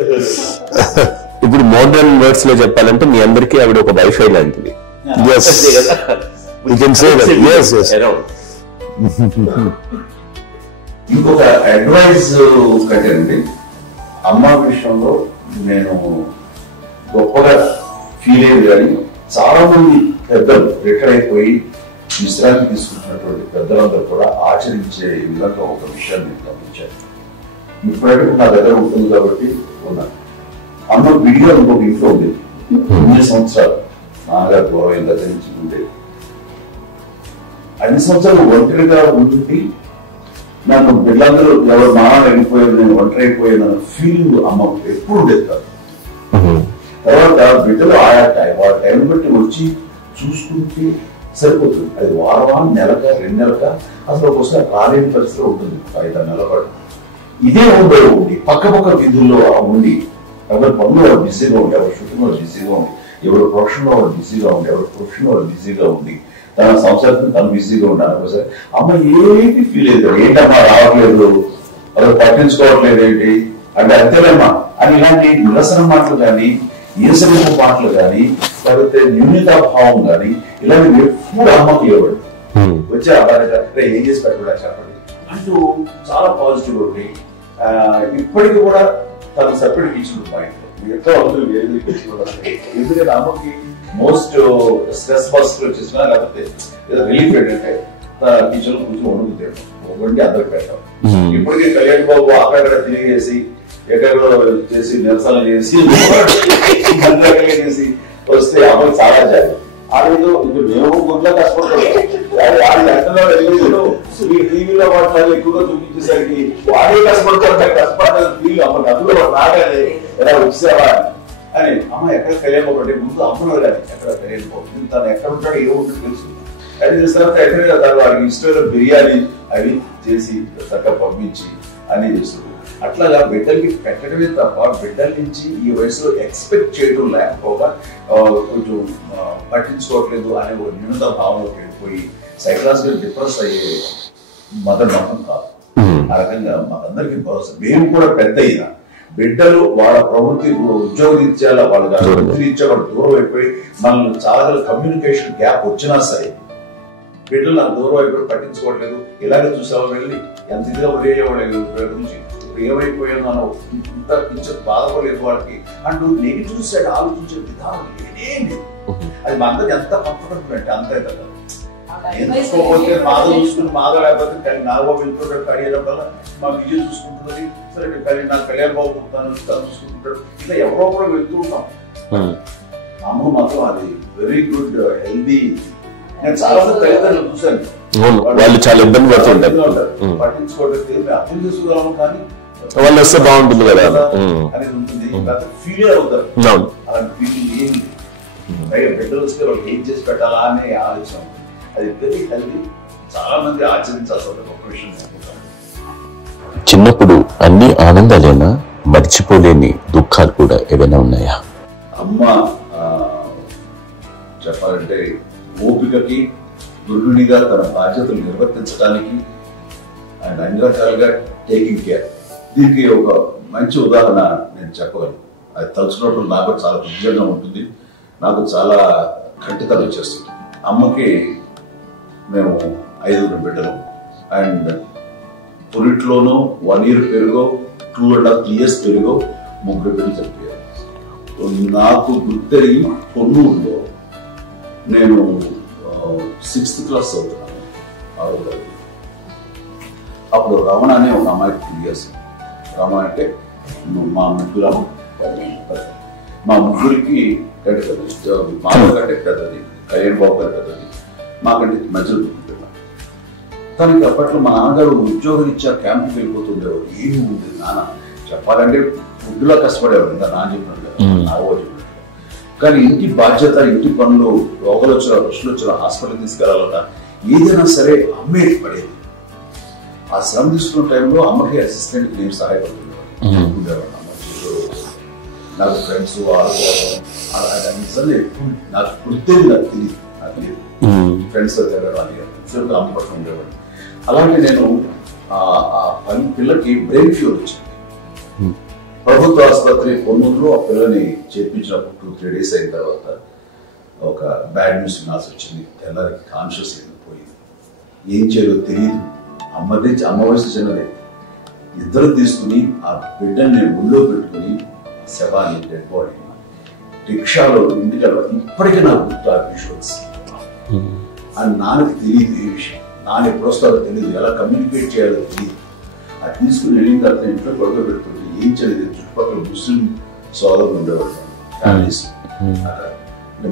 ఇప్పుడు మోడర్న్ వర్డ్స్ లో చెప్పాలంటే మీ అందరికీ ఆవిడ ఒక వైఫై లాంటిది. Yes, you can say that. Yes. ఇంకొక అడ్వైస్ కట్టండి, అమ్మ విషయంలో నేను గొప్పగా ఫీల్ అయ్యేది. కానీ చాలా మంది పెద్దలు రిటైర్ అయిపోయి విశ్రాంతి తీసుకుంటున్నటువంటి పెద్దలందరూ కూడా ఆచరించే విధంగా ఒక విషయాన్ని నేను గమనించాను. ఇప్పుడైతే నా దగ్గర ఉంటుంది కాబట్టి ఉన్నాను. అమ్మ విడిగా ఇంకొక ఇంట్లో ఉంది, 9 సంవత్సరాలు నాన్నగారు గౌరవం దగ్గర నుంచి ఉండేది. 5 సంవత్సరాలు ఒంటరిగా ఉండి నాకు బిడ్డలందరూ ఎవరు నాన్న వెళ్ళిపోయారు, నేను ఒంటరి అయిపోయాను అన్న ఫీలింగ్ అమ్మ ఎప్పుడు ఉండేది కాదు. తర్వాత బిడ్డలు ఆయా వాళ్ళ టైం బట్టి వచ్చి చూసుకుంటే సరిపోతుంది. అది వారమా, నెలక, 2 నెలక, అసలు ఒకసారి రాలేని పరిస్థితిలో ఉంటుంది. 5-6 నెలల పాటు ఇదే ఉండి పక్క విధుల్లో ఉండి ఎవరి పనులు వాళ్ళు బిజీగా ఉండి, ఎవరి షూటింగ్ వాళ్ళు బిజీగా ఉండి, ఎవరి ప్రొఫెషన్ లో వాళ్ళు బిజీగా ఉండి, ఎవరి ప్రొఫెషన్ వాళ్ళు బిజీగా ఉండి, తన సంసారం తను బిజీగా ఉండాలి. ఒకసారి అమ్మ ఏమి ఫీల్ అయ్యేది, ఏంటమ్మా రావట్లేదు, అసలు పట్టించుకోవట్లేదు ఏంటి అంటే అంతేలేమ్మా అని ఇలాంటి నిరసన మాటలు కానీ, ఈసరింపు మాటలు కానీ, లేకపోతే న్యూనతాభావం కానీ ఇలాంటివి ఎప్పుడు అమ్మకి ఇవ్వబడి వచ్చి అబ్బాయి ఏం చేసి పెట్టడా చెప్పండి అంటూ చాలా పాజిటివ్ ఉండి ఇప్పటికి కూడా తను సపరేట్ కిచెన్ పాయింట్ ఎంతో అందరూ వేరే ఎందుకంటే అమ్మకి మోస్ట్ స్ట్రెస్ బస్టర్ వచ్చేసినా లేకపోతే ఏదో రిలీఫ్ ఏంటంటే కిచెన్ కూర్చొని వండుకుంటాడు, వండి అందరికి పెట్టాం. ఇప్పటికీ కళ్యాణ్ బాబు అక్కడ తిరిగేసి ఎక్కడెక్కడో చేసి నిరసనలు చేసి చేసి వస్తే అమ్మకి చాలా జాగ్రత్త. ఆడేదో ఇప్పుడు మేము గుడ్లో కష్టపడతాం, టీవీలో మాట్లాడి ఎక్కువగా చూపించేసరికి వాడే కష్టపడతారు, కష్టపడతారు ఫీల్ అమ్మ అందులో రాగానే ఎలా వచ్చావా అని. అమ్మ ఎక్కడ కళ్యాణ్ బాబు ముందు అమ్మను కానీ ఎక్కడ కళ్యాణ్ బాబు తను ఎక్కడ ఉంటాడో ఏ ఉంటుంది తెలుసు. అది చేసిన తర్వాత ఎక్కడ వాడికి ఇష్టమైన బిర్యానీ అవి చేసి చక్కగా పంపించి అన్ని చేస్తుంది. అట్లాగా బిడ్డలకి పెట్టడమే తప్ప బిడ్డల నుంచి ఈ వయసులో ఎక్స్పెక్ట్ చేయడం లేకపోగా కొంచెం పట్టించుకోవట్లేదు అనే ఒక న్యూనత భావంలోకి వెళ్ళిపోయి సైకలాజికల్ డిప్రెస్ అయ్యే మదర్ మాత్రం కాదు. ఆ రకంగా మనందరికీ భరోసా. మేము కూడా పెద్ద అయినా బిడ్డలు వాళ్ళ ప్రవృత్తి ఉద్యోగరీత్యా వాళ్ళ వృత్తిరీత్యా వాళ్ళు దూరం అయిపోయి మనల్ని చాలా కమ్యూనికేషన్ గ్యాప్ వచ్చినా సరే బిడ్డలు నాకు దూరం అయిపోయి పట్టించుకోవట్లేదు. ఇలాగే చూసావా వెళ్ళి ఎంత ఇదిగా ఉదయం గురించి ఏమైపోయాను అన్న ఇంత కొంచెం బాధపడలేదు వాళ్ళకి అంటూ నెగిటివ్ సైడ్ ఆలోచించే విధానం లేదే. అది మా అందరికి ఎంత కంఫర్టబుల్ అంటే అంతే కదా. చూసుకోకపోతే మాధవ చూసుకుని మాధవ లేకపోతే నాగబాబు వెళ్ళిపోతాడు కడియడం వల్ల మా విజయం చూసుకుంటున్నది. సరే నాకు కళ్యాణ్ బాబు తను చూసుకుంటుంటాడు. ఇలా ఎవరో కూడా వెళ్తూ ఉంటాం. అమ్మ మాత్రం అది వెరీ గుడ్ హెల్దీ. నేను చాలా మంది తల్లిదండ్రులు చూశాను, వాళ్ళు చాలా ఇబ్బంది పడుతుంటారు, పట్టించుకోవట్లేదు, అర్థం చేసుకోగలము కానీ వాళ్ళు వస్తే బాగుంటుంది కదా అనేది ఉంటుంది. ఫీల్ అవుతారు. అలాంటి ఫీలింగ్ ఏమి బిడ్డలు వస్తే వాళ్ళు ఏం చేసి పెట్టాలా అనే ఆలోచన. అది వెరీ హెల్దీ. చాలా మంది ఆచరించాల్సిన ఒక విషయం. చిన్నప్పుడు అన్ని ఆనందాలేనా, మర్చిపోలేని దుఃఖాలు కూడా ఏమైనా ఉన్నాయా? అమ్మ చెప్పాలంటే ఓపికకి గృహిణిగా తన బాధ్యతలు నిర్వర్తించడానికి అండ్ అన్ని రకాలుగా టేకింగ్ కేర్. దీనికి ఒక మంచి ఉదాహరణ నేను చెప్పగలను. అది తలుచుకోవడం నాకు చాలా ఉద్యోగంగా ఉంటుంది, నాకు చాలా ఖండితలు వచ్చేస్తుంది. అమ్మకి మేము 5 బిడ్డలు అండ్ పొరిట్లోనూ 1 year పెరుగో 2.5 years పెరుగో 3 బిడ్డలు చనిపోయారు. నాకు గుర్తెరిగి పొన్నూరులో నేను 6th class చదువుతున్నాను. అప్పుడు రమణ అనే ఒక అమ్మాయికి 3 years. రమణ అంటే మా ముగ్గురం మా ముగ్గురికి కంటే పెద్దది, మా కంటే పెద్దది, కళ్యాణ్ బాబు గారి పెద్దది, మాకంటే మధ్యలో పిల్ల. తనకి అప్పట్లో మా నాన్నగారు ఉద్యోగం ఇచ్చా క్యాంపుకి వెళ్ళిపోతుండేవారు. ఏమి ఉంది నాన్న చెప్పాలంటే ఫుడ్లో కష్టపడేవారు, ఇంకా నాన్న చెప్పినట్టు నా చెప్పినట్టు. కానీ ఇంటి బాధ్యత, ఇంటి పనులు, రోగాలు వచ్చిన రుషులు వచ్చిన హాస్పిటల్ తీసుకెళ్లాలన్నా ఏదైనా సరే అమ్మే పడేది. ఆ శ్రమ తీసుకున్న టైంలో అమ్మకి అసిస్టెంట్ నేను సహాయపడుతుండేవాడు. నాకు ఫ్రెండ్స్ నాకు గుర్తేది, నాకు తెలియదు, నాకు లేదు ఫ్రెండ్స్ తిరగడం అని అమ్మ పట్ల ఉండేవాడు. అలాగే నేను పిల్లకి బ్రెయిన్ ఫ్యూర్ వచ్చింది. ప్రభుత్వ ఆసుపత్రి పొన్నూరులో ఆ పిల్లని చేర్పించినప్పుడు 2-3 days అయిన తర్వాత ఒక బ్యాడ్ న్యూస్ వినాల్సి వచ్చింది. తెల్లారికి కాన్షియస్ పోయింది. ఏం చేయాలో తెలియదు. అమ్మ వయసు చిన్నదే. ఇద్దరు తీసుకుని ఆ బిడ్డని నేను ఒళ్ళో పెట్టుకుని శవాన్ని, డెడ్ బాడీ రిక్షాలో ఇంటికి ఇప్పటికీ నాకు గుర్తు ఆ విజువల్స్. అని నాన్నకి తెలియదు ఏ విషయం, నాన్న ఎప్పుడు వస్తారో తెలియదు, ఎలా కమ్యూనికేట్ చేయాలో తెలియదు. అది తీసుకుని వెళ్ళిన తర్వాత ఇంట్లో గొడవ పెడుతుంది. ఏం చేయలేదు. చుట్టుపక్కల ముస్లిం సోదరులు ఉండేవాళ్ళు, ఫ్యామిలీస్.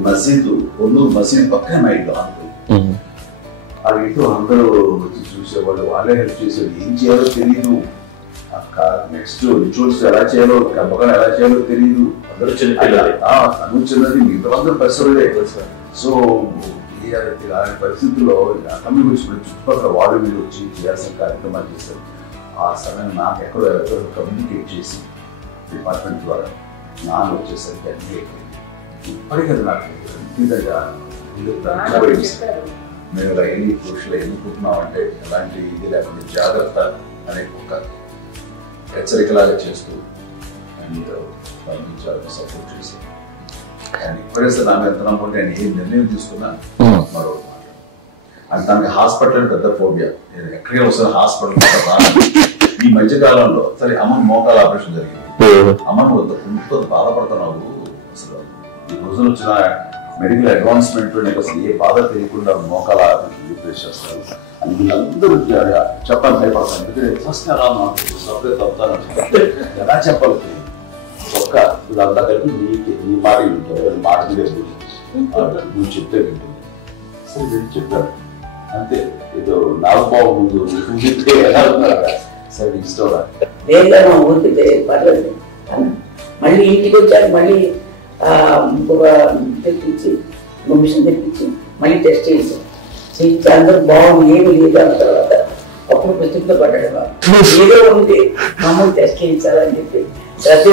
మసీదు, పొన్నూరు మసీదు పక్కన మా ఇంట్లో అనుకుంది. ఆ ఇంట్లో అందరూ వచ్చి చూసేవాళ్ళు, వాళ్ళే హెల్ప్ చేసేవాళ్ళు. ఏం చేయాలో తెలియదు. నెక్స్ట్ రిచువల్స్ ఎలా చేయాలో, గంపకాలు ఎలా చేయాలో తెలియదు. అందరూ తను చిన్నది, మిగతా అందరూ పరిసరులే. సో అలాంటి పరిస్థితుల్లో అతన్ని వచ్చినప్పుడు చుట్టుపక్కల వాళ్ళు మీరు వచ్చి చేయాల్సిన కార్యక్రమాలు చేశారు. ఆ సమయం నాకు ఎక్కడో కమ్యూనికేట్ చేసి డిపార్ట్మెంట్ ద్వారా నాన్న వచ్చేసరికి అన్నీ అయిపోయింది. ఇప్పటికీ నాకు మేము ఇలా ఎన్ని పురుషులు ఎన్నుకుంటున్నామంటే ఎలాంటి ఇది లేకుండా జాగ్రత్త అనే ఒక హెచ్చరికలాగా చేస్తూ పంపించాలని సపోర్ట్ చేసి ఆయన ఇప్పుడేస్తే నా మీద నమ్ముకుంటే నేను ఏ నిర్ణయం తీసుకున్నా మరో అది తనకి హాస్పిటల్ పెద్ద ఫోబియా. నేను ఎక్కడికి వస్తాను హాస్పిటల్. ఈ మధ్య కాలంలో సరే అమ్మ మోకాల ఆపరేషన్ జరిగింది. అమ్మను కొంత బాధపడుతున్నావు. అసలు ఈ రోజులు వచ్చిన మెడికల్ అడ్వాన్స్మెంట్ నీకు అసలు ఏ బాధ తెలియకుండా మోకాల రీప్లేస్ చేస్తారు అని వీళ్ళందరూ చెప్పాలి, భయపడతాను. ఎందుకంటే ఫస్ట్ అలా సపరేట్ అవుతాను ఎలా చెప్పాలి. ఒక్క ఇదంతా కలిపి నీ మాట వింటావు, మాట మీద నువ్వు చెప్తే వింటుంది. సరే నేను చెప్పాను అంతే. ఏదో నాకు బాగుంది సరే ఇష్టం ఊరికితే పర్లేదు. మళ్ళీ ఇంటికి వచ్చాక మళ్ళీ తెప్పించి మిషన్ తెప్పించి మళ్ళీ టెస్ట్ చేయించాం. చేయించి అందరూ బాగుంది, ఏమి లేదు అన్న తర్వాత అప్పుడు ప్రస్తుతంలో పడ్డాడు. ఏదో ఉంది మమ్మల్ని టెస్ట్ చేయించాలని చెప్పి శ్రద్ధ.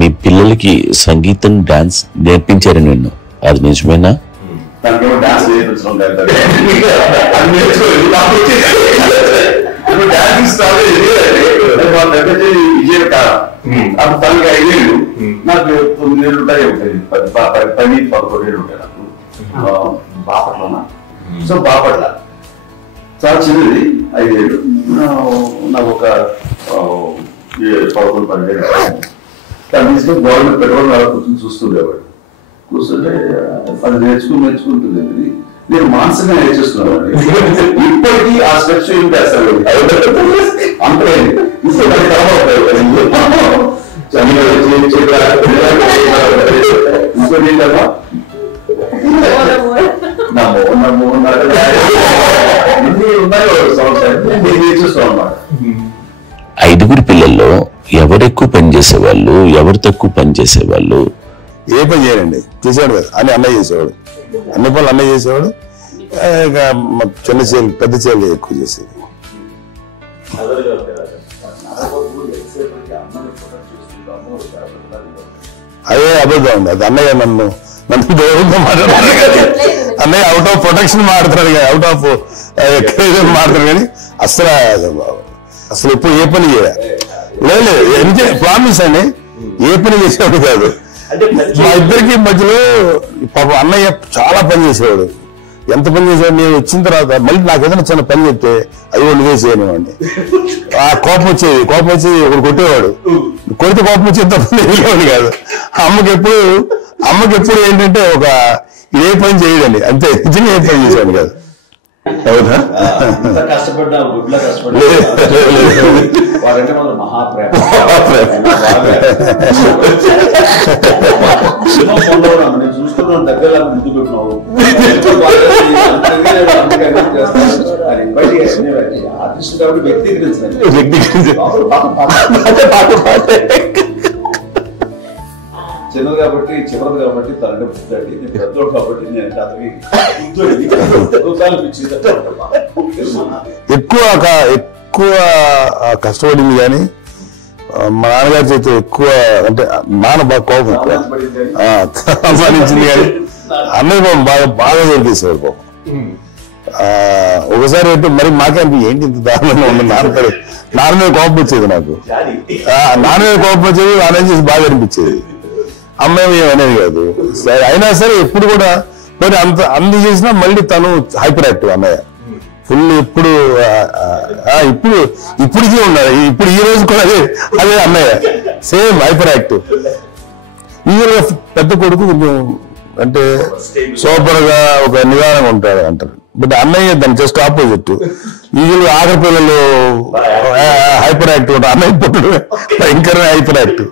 మీ పిల్లలకి సంగీతం, డాన్స్ నేర్పించారు నిన్ను, అది నిజమేనా? డాన్స్ నేర్పించడం అప్పుడు తనకి 5 ఏళ్ళు, నాకు 9 ఏళ్ళు ఉంటాయి. 10-11 ఏళ్ళు ఉంటాయి నాకు బాపట్లోనా. సో బాపట్ల చాలా చిన్నది, 5 ఏళ్ళు. నాకు ఒక 11-12 ఏళ్ళు. తను తీసుకొని గవర్నమెంట్ పెట్రోల్ కూర్చొని చూస్తుండేవాడు. కూర్చుంటే అది నేర్చుకుంటుంది. నేను మానసికంగా నేర్చేస్తున్నాను. ఇప్పటికీ ఆ స్టెప్స్ ఏం చేస్తాను అంటే ఇంకోటి ఏంటమ్మా నేర్చేస్తాం అన్నమాట. 5 పిల్లల్లో ఎవరెక్కువ పని చేసేవాళ్ళు, ఎవరు తక్కువ పని చేసేవాళ్ళు? ఏ పని చేయనండి, చేసేవాడు కదా. అని అన్నయ్య చేసేవాడు, అన్ని పనులు అన్నయ్య చేసేవాడు. చిన్న చేలు పెద్ద చేలు ఎక్కువ చేసేది. అదే అబద్ధం అండి. అది అన్నయ్య నన్ను దేవుడితో మాట్లాడుతున్నాడు. అన్నయ్య అవుట్ ఆఫ్ ప్రొటెక్షన్ మాట్లాడుతున్నాడు కానీ, అవుట్ ఆఫ్ మాట్లాడుతున్నాడు కానీ అసలు ఎప్పుడు ఏ పని చేయలేదు. ప్రామిస్ అండి, ఏ పని చేసేవాడు కాదు. మా ఇద్దరికి మధ్యలో పాపం అన్నయ్య చాలా పని చేసేవాడు. ఎంత పని చేసేవాడు, నేను వచ్చిన తర్వాత మళ్ళీ నాకు ఏదైనా చిన్న పని చెప్తే అది వాళ్ళు వేసేయనివ్వండి. ఆ కోపం వచ్చి ఒకడు కొట్టేవాడు. కొడితే కోపం వచ్చేది తప్ప వెళ్ళేవాడు కాదు. అమ్మకి ఎప్పుడు ఏంటంటే ఒక ఏ పని చేయడండి అంతే, నిజంగా ఏ పని చేసేవాడు కాదు. అవునా? ఇంత కష్టపడ్డా గుడ్లో కష్టపడ్డా వాడంటే మన మహాప్రేమ. నేను చూస్తున్నాను దగ్గర ముందు పెట్టినావు ఆర్టిస్ట్ కాబట్టి వ్యక్తీకరించిన చిన్నది కాబట్టి చివరిది కాబట్టి తనంటే పుట్టాడు. నేను పెద్దోడు కాబట్టి నేను అతని ఎక్కువ కష్టపడింది కానీ మా నాన్నగారి చేతి ఎక్కువ అంటే నాన్న బాగా కోపం సంపాదించింది కానీ అన్నయ్య బాబు బాగా జరిగేసేవాడు పాపం. ఒకసారి అయితే మరి మాకే ఏంటి ఇంత దారుణంగా ఉంది నాన్న మీద కోపం వచ్చేది నాకు. నాన్న మీద కోపం వచ్చేది నాన్న చేసి బాగా అనిపించేది. అమ్మాయి ఏమనేది కాదు. సరే అయినా సరే ఎప్పుడు కూడా మరి అన్ని చేసినా మళ్ళీ తను హైపర్ యాక్టివ్ అన్నయ్య ఫుల్. ఇప్పటికీ ఉన్నాడు. ఇప్పుడు ఈ రోజు కూడా అదే అన్నయ్య సేమ్ హైపర్ యాక్టివ్. యూజువల్గా పెద్ద కొడుకు కొంచెం అంటే సూపర్ గా ఒక నిదానంగా ఉంటాడు అంటారు. బట్ అన్నయ్య దాని జస్ట్ ఆపోజిట్. యూజువల్గా ఆఖరి పిల్లలు హైపర్ యాక్టివ్ ఉంటారు. అన్నయ్య పుట్టడు భయంకర హైపర్ యాక్టివ్.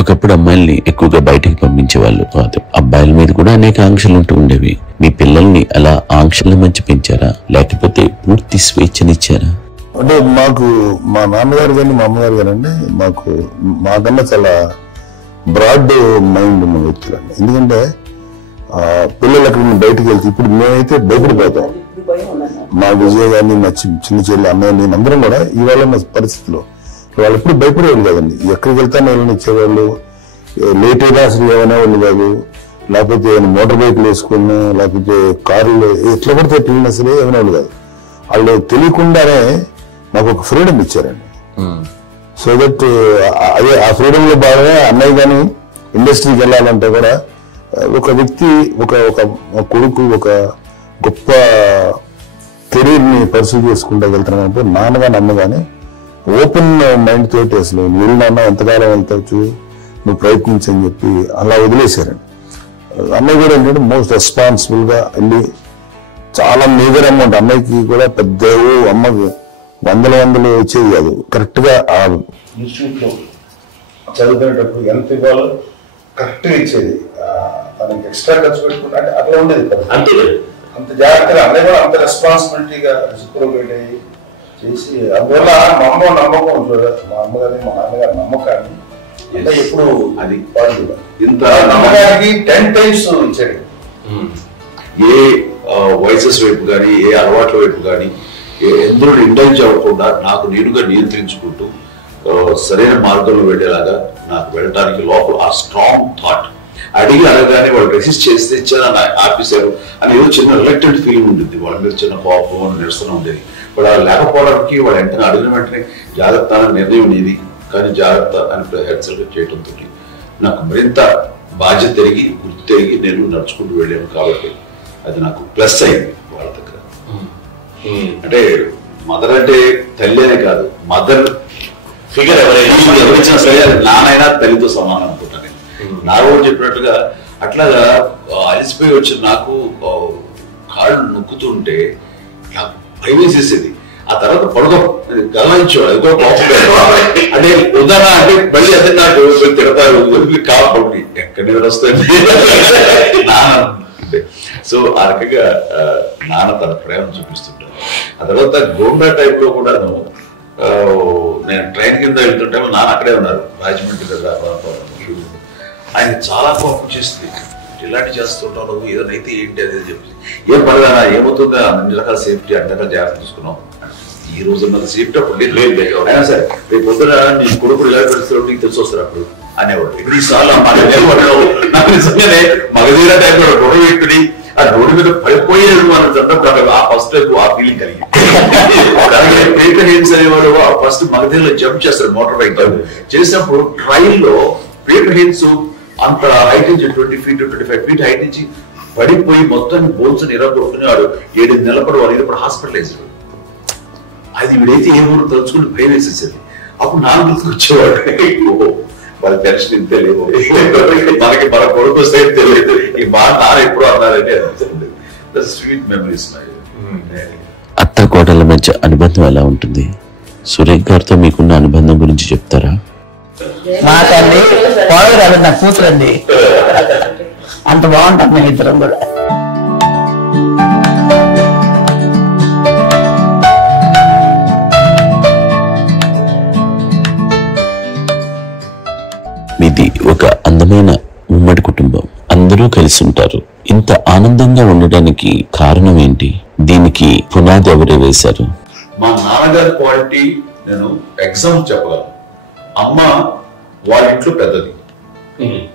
ఒకప్పుడు అమ్మాయిల్ని ఎక్కువగా బయటికి పంపించేవాళ్ళు కాదు. అబ్బాయిల మీద కూడా అనేక ఆంక్షలు ఉంటూ ఉండేవి. మీ పిల్లల్ని అలా ఆంక్షల మధ్య పెంచారా లేకపోతే పూర్తి స్వేచ్ఛనిచ్చారా? అంటే మాకు మా నాన్నగారు కానీ మా అమ్మగారు కానండి మాకన్నా చాలా బ్రాడ్ మైండ్ ఉన్న వ్యక్తులు అండి. ఎందుకంటే పిల్లలు అక్కడ బయటకు వెళ్తే ఇప్పుడు మేమైతే భయపడిపోతాం. మా విజయ్ గారిని మా చిన్న చెల్లి అన్నయ్య నేను అందరం కూడా ఇవాళ ఉన్న పరిస్థితిలో వాళ్ళు ఎప్పుడు భయపడేవాళ్ళు కాదండి. ఎక్కడికి వెళ్తాను వాళ్ళని ఇచ్చేవాళ్ళు. లేట్ అయినా అసలు ఏమైనా వాళ్ళు కాదు. లేకపోతే మోటార్ బైక్లు వేసుకున్నా లేకపోతే కార్లు ఎట్లా పడితే వెళ్ళినా సరే ఏమైనా వాళ్ళు కాదు. వాళ్ళు తెలియకుండానే నాకు ఒక ఫ్రీడమ్ ఇచ్చారండి. సో దట్ అదే ఆ ఫ్రీడమ్ లో భాగంగా అన్నయ్య కానీ ఇండస్ట్రీకి వెళ్ళాలంటే కూడా ఒక వ్యక్తి ఒక కొడుకు ఒక గొప్ప కెరీర్ ని పర్సూ చేసుకుంటూ వెళ్తున్నానంటే నాన్నగాని అన్నగానే ఓపెన్ మైండ్ తోటి అసలు నువ్వు నాన్న ఎంతకాలం వెళ్తావు నువ్వు ప్రయత్నించని చెప్పి అలా వదిలేశారండి. అన్నయ్య కూడా ఏంటంటే మోస్ట్ రెస్పాన్సిబుల్ గా వెళ్ళి చాలా మేజర్ అమౌంట్ అన్నయ్యకి కూడా పెద్ద అమ్మకి వందలు వచ్చేది కాదు. కరెక్ట్ గా ఆ ఇన్స్టిట్యూట్ లో చదువుకునేటప్పుడు ఎంత ఇవ్వాలో కరెక్ట్ గా ఇచ్చేది. తనకి ఎక్స్ట్రా ఖర్చు పెట్టుకుంటే అంటే అట్లా ఉండేది అంత జాగ్రత్తగా అన్నయ్య కూడా అంత రెస్పాన్సిబిలిటీగా రిసిప్రోకేట్ అయ్యి చేసి అందువల్ల మా అమ్మ నమ్మకం మా అమ్మగారి మా నాన్నగారి నమ్మకాన్ని ఎప్పుడు అది ఇంత నమ్మకానికి 10 times ఇచ్చాడు. ఏ వయసెస్ వైపు కానీ ఏ అలవాట్ల వైపు కానీ ఎందులో ఇండల్జ్ అవ్వకుండా నాకు నేనుగా నియంత్రించుకుంటూ సరైన మార్గంలో వెళ్ళేలాగా నాకు వెళ్ళడానికి లోపల ఆ స్ట్రాంగ్ థాట్ అడిగి అడగానే వాళ్ళు రెసిస్ట్ చేస్తే ఇచ్చారని ఆపేశారు అని ఏదో చిన్న రిలక్టెంట్ ఫీలింగ్ ఉంటుంది. వాళ్ళ మీద చిన్న కోపం నిరసన ఉండేది. వాడు అలా లేకపోవడానికి వాడు వెంటనే అడిగిన వెంటనే జాగ్రత్త నిర్ణయం అనేది కానీ జాగ్రత్త అని హెచ్చరిక చేయడంతో నాకు మరింత బాధ్యత తిరిగి గుర్తు తిరిగి నేను నడుచుకుంటూ వెళ్ళాను. కాబట్టి అది నాకు ప్లస్ అయింది వాళ్ళ దగ్గర. అంటే మదర్ అంటే తల్లి అనే కాదు, మదర్ ఫిగర్ ఎవరైనా సరే అది నానైనా తల్లితో సమానం అనుకుంటాను. నాకు కూడా చెప్పినట్టుగా అట్లాగా అలిసిపోయి వచ్చిన నాకు కాళ్ళు నొక్కుతుంటే నాకు భయం వేసేసేది. ఆ తర్వాత పడుకో గమనించాడు అది కూడా అంటే ఉదాహరణ అంటే మళ్ళీ అదే నాకు తిడతారు కాబట్టి ఎక్కడ నిద్ర వస్తుంది సో ఆ రకంగా నాన్న తన ప్రేమ చూపిస్తుంటాను. ఆ తర్వాత గోండా టైప్ లో కూడా నేను ట్రైన్ కింద వెళ్తుంటే నాన్న అక్కడే ఉన్నారు రాజమండ్రి దగ్గర ప్రాంతం. ఆయన చాలా కోపం చేస్తుంది. ఇలాంటి చేస్తుంటావు నువ్వు ఏదైతే ఏంటి అనేది చెప్పి ఏం పర్వాలా ఏమవుతుందా అన్ని రకాల సేఫ్టీ అన్ని రకాల జాగ్రత్త తీసుకున్నావు. ఈ రోజు ఉన్నది సేఫ్టీ అప్పుడు లేదు అయినా సరే రేపు పొద్దున నీ కొడుకులు ఎలా పెడుతున్నావు నీకు తెలిసి వస్తారు అప్పుడు అనేవాడు. ఇప్పుడు ఈ సార్లు నాకు నిజంగానే మగధీర టైంలో గొడవ పెట్టుకుని ఆ రోడ్డు మీద పడిపోయేది మనం చట్టం ఆ ఫస్ట్ ఆ ఫీలింగ్ కలిగింది. పేపర్ హెయిన్స్ అనేవాడు ఫస్ట్ మగధీరలో జంప్ చేస్తారు మోటార్ బైక్ చేసినప్పుడు ట్రైన్ లో పేపర్ హెయిన్స్ అంత హైట్ నుంచి 20 feet 25 feet హైట్ నుంచి పడిపోయి మొత్తం బోన్స్ నిలబడుకునేవాడు. 7 నెలల పాటు వాడు ఇప్పుడు హాస్పిటలైజ్. అది వీడైతే ఏ ఊరు తలుచుకుని భయం వేసేసేది. అప్పుడు నాన్న గుర్తుకొచ్చేవాడు వాళ్ళ టెన్షన్ ఇంతే లేదు మనకి మన కొడుకు వస్తే తెలియదు ఈ మాట నాన్న ఎప్పుడు అన్నారంటే అనిపిస్తుంది. Sweet memories. అత్త కోడళ్ళ మధ్య అనుబంధం ఎలా ఉంటుంది? సురేఖ్ గారితో మీకున్న అనుబంధం గురించి చెప్తారా? మాకండి కోడలు కాదు, నా కూతురు అండి. అంత బాగుంటాం మేము ఇద్దరం కూడా. మీది ఒక అందమైన ఉమ్మడి కుటుంబం, అందరూ కలిసి ఉంటారు. ఇంత ఆనందంగా ఉండడానికి కారణం ఏంటి? దీనికి పునాది ఎవరే వేశారు? మా నాన్నగారి క్వాలిటీ నేను ఎగ్జాంపుల్ చెప్పగలను. అమ్మ వాళ్ళ ఇంట్లో పెద్దది.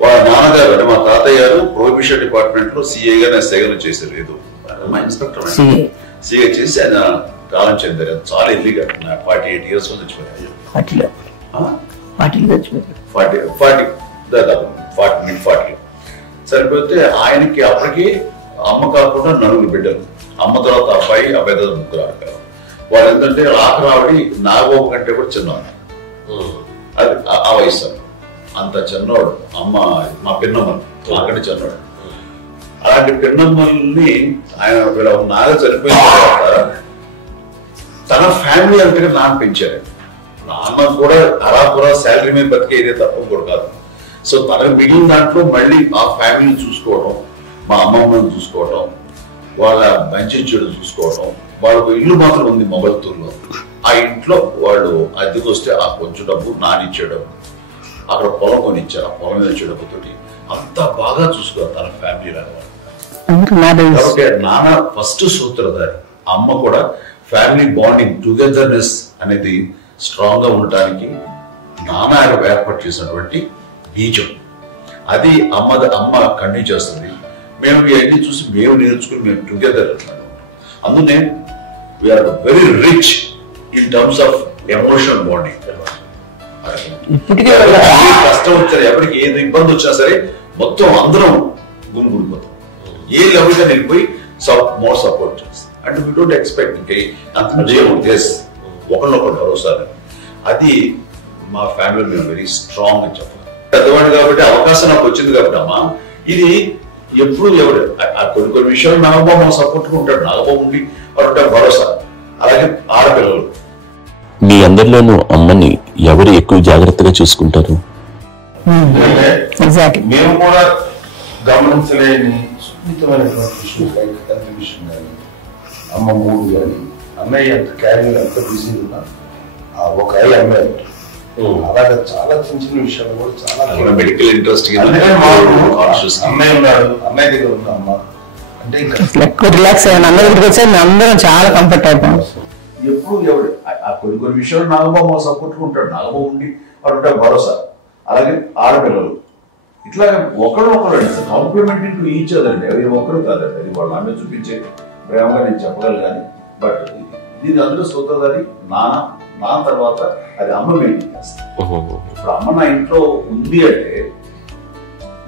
వాళ్ళ నాన్నగారు అంటే మా తాతయ్య గారు ప్రొహిబిషన్ డిపార్ట్మెంట్ లో సిఐగా ఎస్ఐగా చేశారు. ఏదో మా ఇన్స్పెక్టర్ సిఐ చేసి ఆయన కాలం చెందారు. చాలా ఎర్లీగా 48 years చచ్చిపోయారు. 40 సరిపోతే ఆయనకి అప్పటికి అమ్మ కాకుండా 9 బిడ్డలు. అమ్మ తర్వాత అబ్బాయి తర్వాత ముగ్గురు ఆడతారు. వాళ్ళు ఏంటంటే ఆఖరావిడి నాగబాబు కంటే కూడా చిన్నవాడు. అది ఆ వయసు అంత చిన్నవాడు. అమ్మ మా పిన్నమ్మలు నాకంటే చిన్నవాడు. అలాంటి పిన్నమ్మల్ని ఆయన వీళ్ళ నాగ చనిపోయిన తర్వాత తన ఫ్యామిలీ అంటే నాన్న పెంచారు. నాన్న కూడా అలా కూడా శాలరీ మీద బతికేదే తప్ప కూడా కాదు. సో తనకు మిగిలిన దాంట్లో మళ్ళీ ఆ ఫ్యామిలీని చూసుకోవడం, మా అమ్మమ్మని చూసుకోవడం, వాళ్ళ మంచి చెడు చూసుకోవడం. వాళ్ళకు ఇల్లు మాత్రం ఉంది మొగల్తూరులో. ఆ ఇంట్లో వాళ్ళు అద్దెకు వస్తే ఆ కొంచెం డబ్బు నానిచ్చే డబ్బు, అక్కడ పొలం కొనిచ్చారు. ఆ పొలం మీద వచ్చే డబ్బుతోటి అంత బాగా చూసుకోవాలి తన ఫ్యామిలీ రావాలి. కాబట్టి నాన్న ఫస్ట్ సూత్రధారి. అమ్మ కూడా ఫ్యామిలీ బాండింగ్ టుగెదర్నెస్ అనేది స్ట్రాంగ్ గా ఉండటానికి నాన్న ఏర్పాటు చేసినటువంటి బీజం. అది అమ్మ కంటిన్యూ చేస్తుంది. మేము ఇవన్నీ చూసి మేము నేర్చుకుని మేము టుగెదర్. అందునే we are very rich in terms of emotional bonding. కష్టం వచ్చారు ఎప్పటికి ఏది ఇబ్బంది వచ్చినా సరే మొత్తం అందరం గుమిగూడిపోతాం. ఏ లెవెల్ గా వెళ్ళిపోయి మోర్ సపోర్ట్ చేస్తాం. అంటే వీ డోంట్ ఎక్స్పెక్ట్ అంత ఒకళ్ళొకరు భరోసా. అది మా ఫ్యామిలీ మేము వెరీ స్ట్రాంగ్ అని చెప్పాలి. పెద్దవాడు కాబట్టి అవకాశం నాకు వచ్చింది కాబట్టి అమ్మా ఇది ఎప్పుడు ఎవరు కొన్ని విషయాలు నాగబాబు సపోర్ట్ ఉంటాడు. నాగబాబు ఉండి వాడు భరోసా. అలాగే ఆడపిల్లలు మీ అందరిలోనూ అమ్మని ఎవరు ఎక్కువ జాగ్రత్తగా చూసుకుంటారు? మేము కూడా గమనించలేని సున్నితమైనటువంటి విషయం విషయం కానీ అమ్మ మూడు కానీ అన్నయ్య ఎంత క్యారీగా ఎంత బిజీ ఉన్నా ఒక అమ్మాయి అలాగే చాలా చిన్న చిన్న విషయాలు కూడా చాలా మెడికల్ ఇంట్రెస్ట్ అన్నయ్య ఉన్నాడు, అన్నయ్య దగ్గర ఉన్న అమ్మ అంటే ఇంకా రిలాక్స్ అయ్యాను. అందరి దగ్గరికి వచ్చి అందరం చాలా కంఫర్ట్ అయిపోయాం. ఎప్పుడు ఎవడు కొన్ని విషయాలు నాగబాబు సపోర్ట్ ఉంటాడు. నాగబాబు ఉండి వాడు భరోసా. అలాగే ఆడపిల్లలు ఇట్లా ఒకరు కాంప్లిమెంటరీ టు ఈచ్ అదర్ అండి. అవి ఒకరు కాదండి. అది వాళ్ళ నాన్న చూపించే ప్రేమగా నేను చెప్పగలను కానీ బట్ దీని అందరూ సూత్రధారి నాన్న తర్వాత అది అమ్మ మెయింటైన్ చేస్తారు. ఇప్పుడు అమ్మ నా ఇంట్లో ఉంది అంటే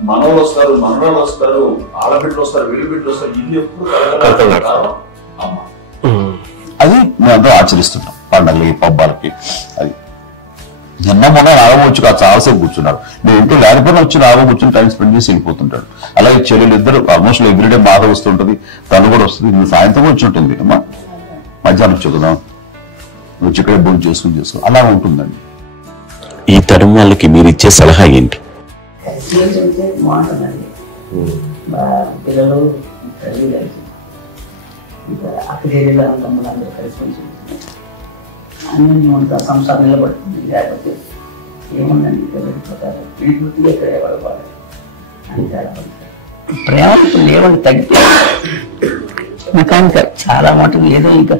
మనవలు వస్తారు, మనవరాలు వస్తారు, ఆడబిడ్డలు వస్తారు, వెలుబిడ్డలు వస్తారు. ఇల్లు ఎప్పుడు కలగలం అమ్మ. అది మేమందరూ ఆచరిస్తున్నాం పండుగలకి పబ్బాలకి. అది నిన్న మొన్న రాగవచ్చు కాదు చాలాసేపు కూర్చున్నాడు. నేను ఇంట్లో లేకపోయినా వచ్చి రాగ కూర్చొని టైం స్పెండ్ చేసి వెళ్ళిపోతుంటాడు. అలాగే చెల్లెలు ఇద్దరు ఆల్మోస్ట్ ఎవ్రీడే బాగా వస్తుంటది. తను కూడా వస్తుంది. సాయంత్రం వచ్చి ఉంటుంది అమ్మా మధ్యాహ్నం చెబుదాం వచ్చి ఇక్కడే భోజనం చేసుకో అలా ఉంటుందండి. ఈ తరం వాళ్ళకి మీరు ఇచ్చే సలహా ఏంటి? బాగుంటుందండి. పిల్లలు తల్లి కలిసి అక్క చెల్లెలు తమ్ముడు అందరూ కలిసి అన్ని ఉంటా సంసారం నిలబడుతుంది. లేకపోతే ఏముందండి వెళ్ళిపోతారు. వీటి ఎక్కడే పడవాలి అంటే ప్రేమ లేవండి తగ్గిపోయి మెకానికల్ చాలా మటుకు ఏదో ఇంకా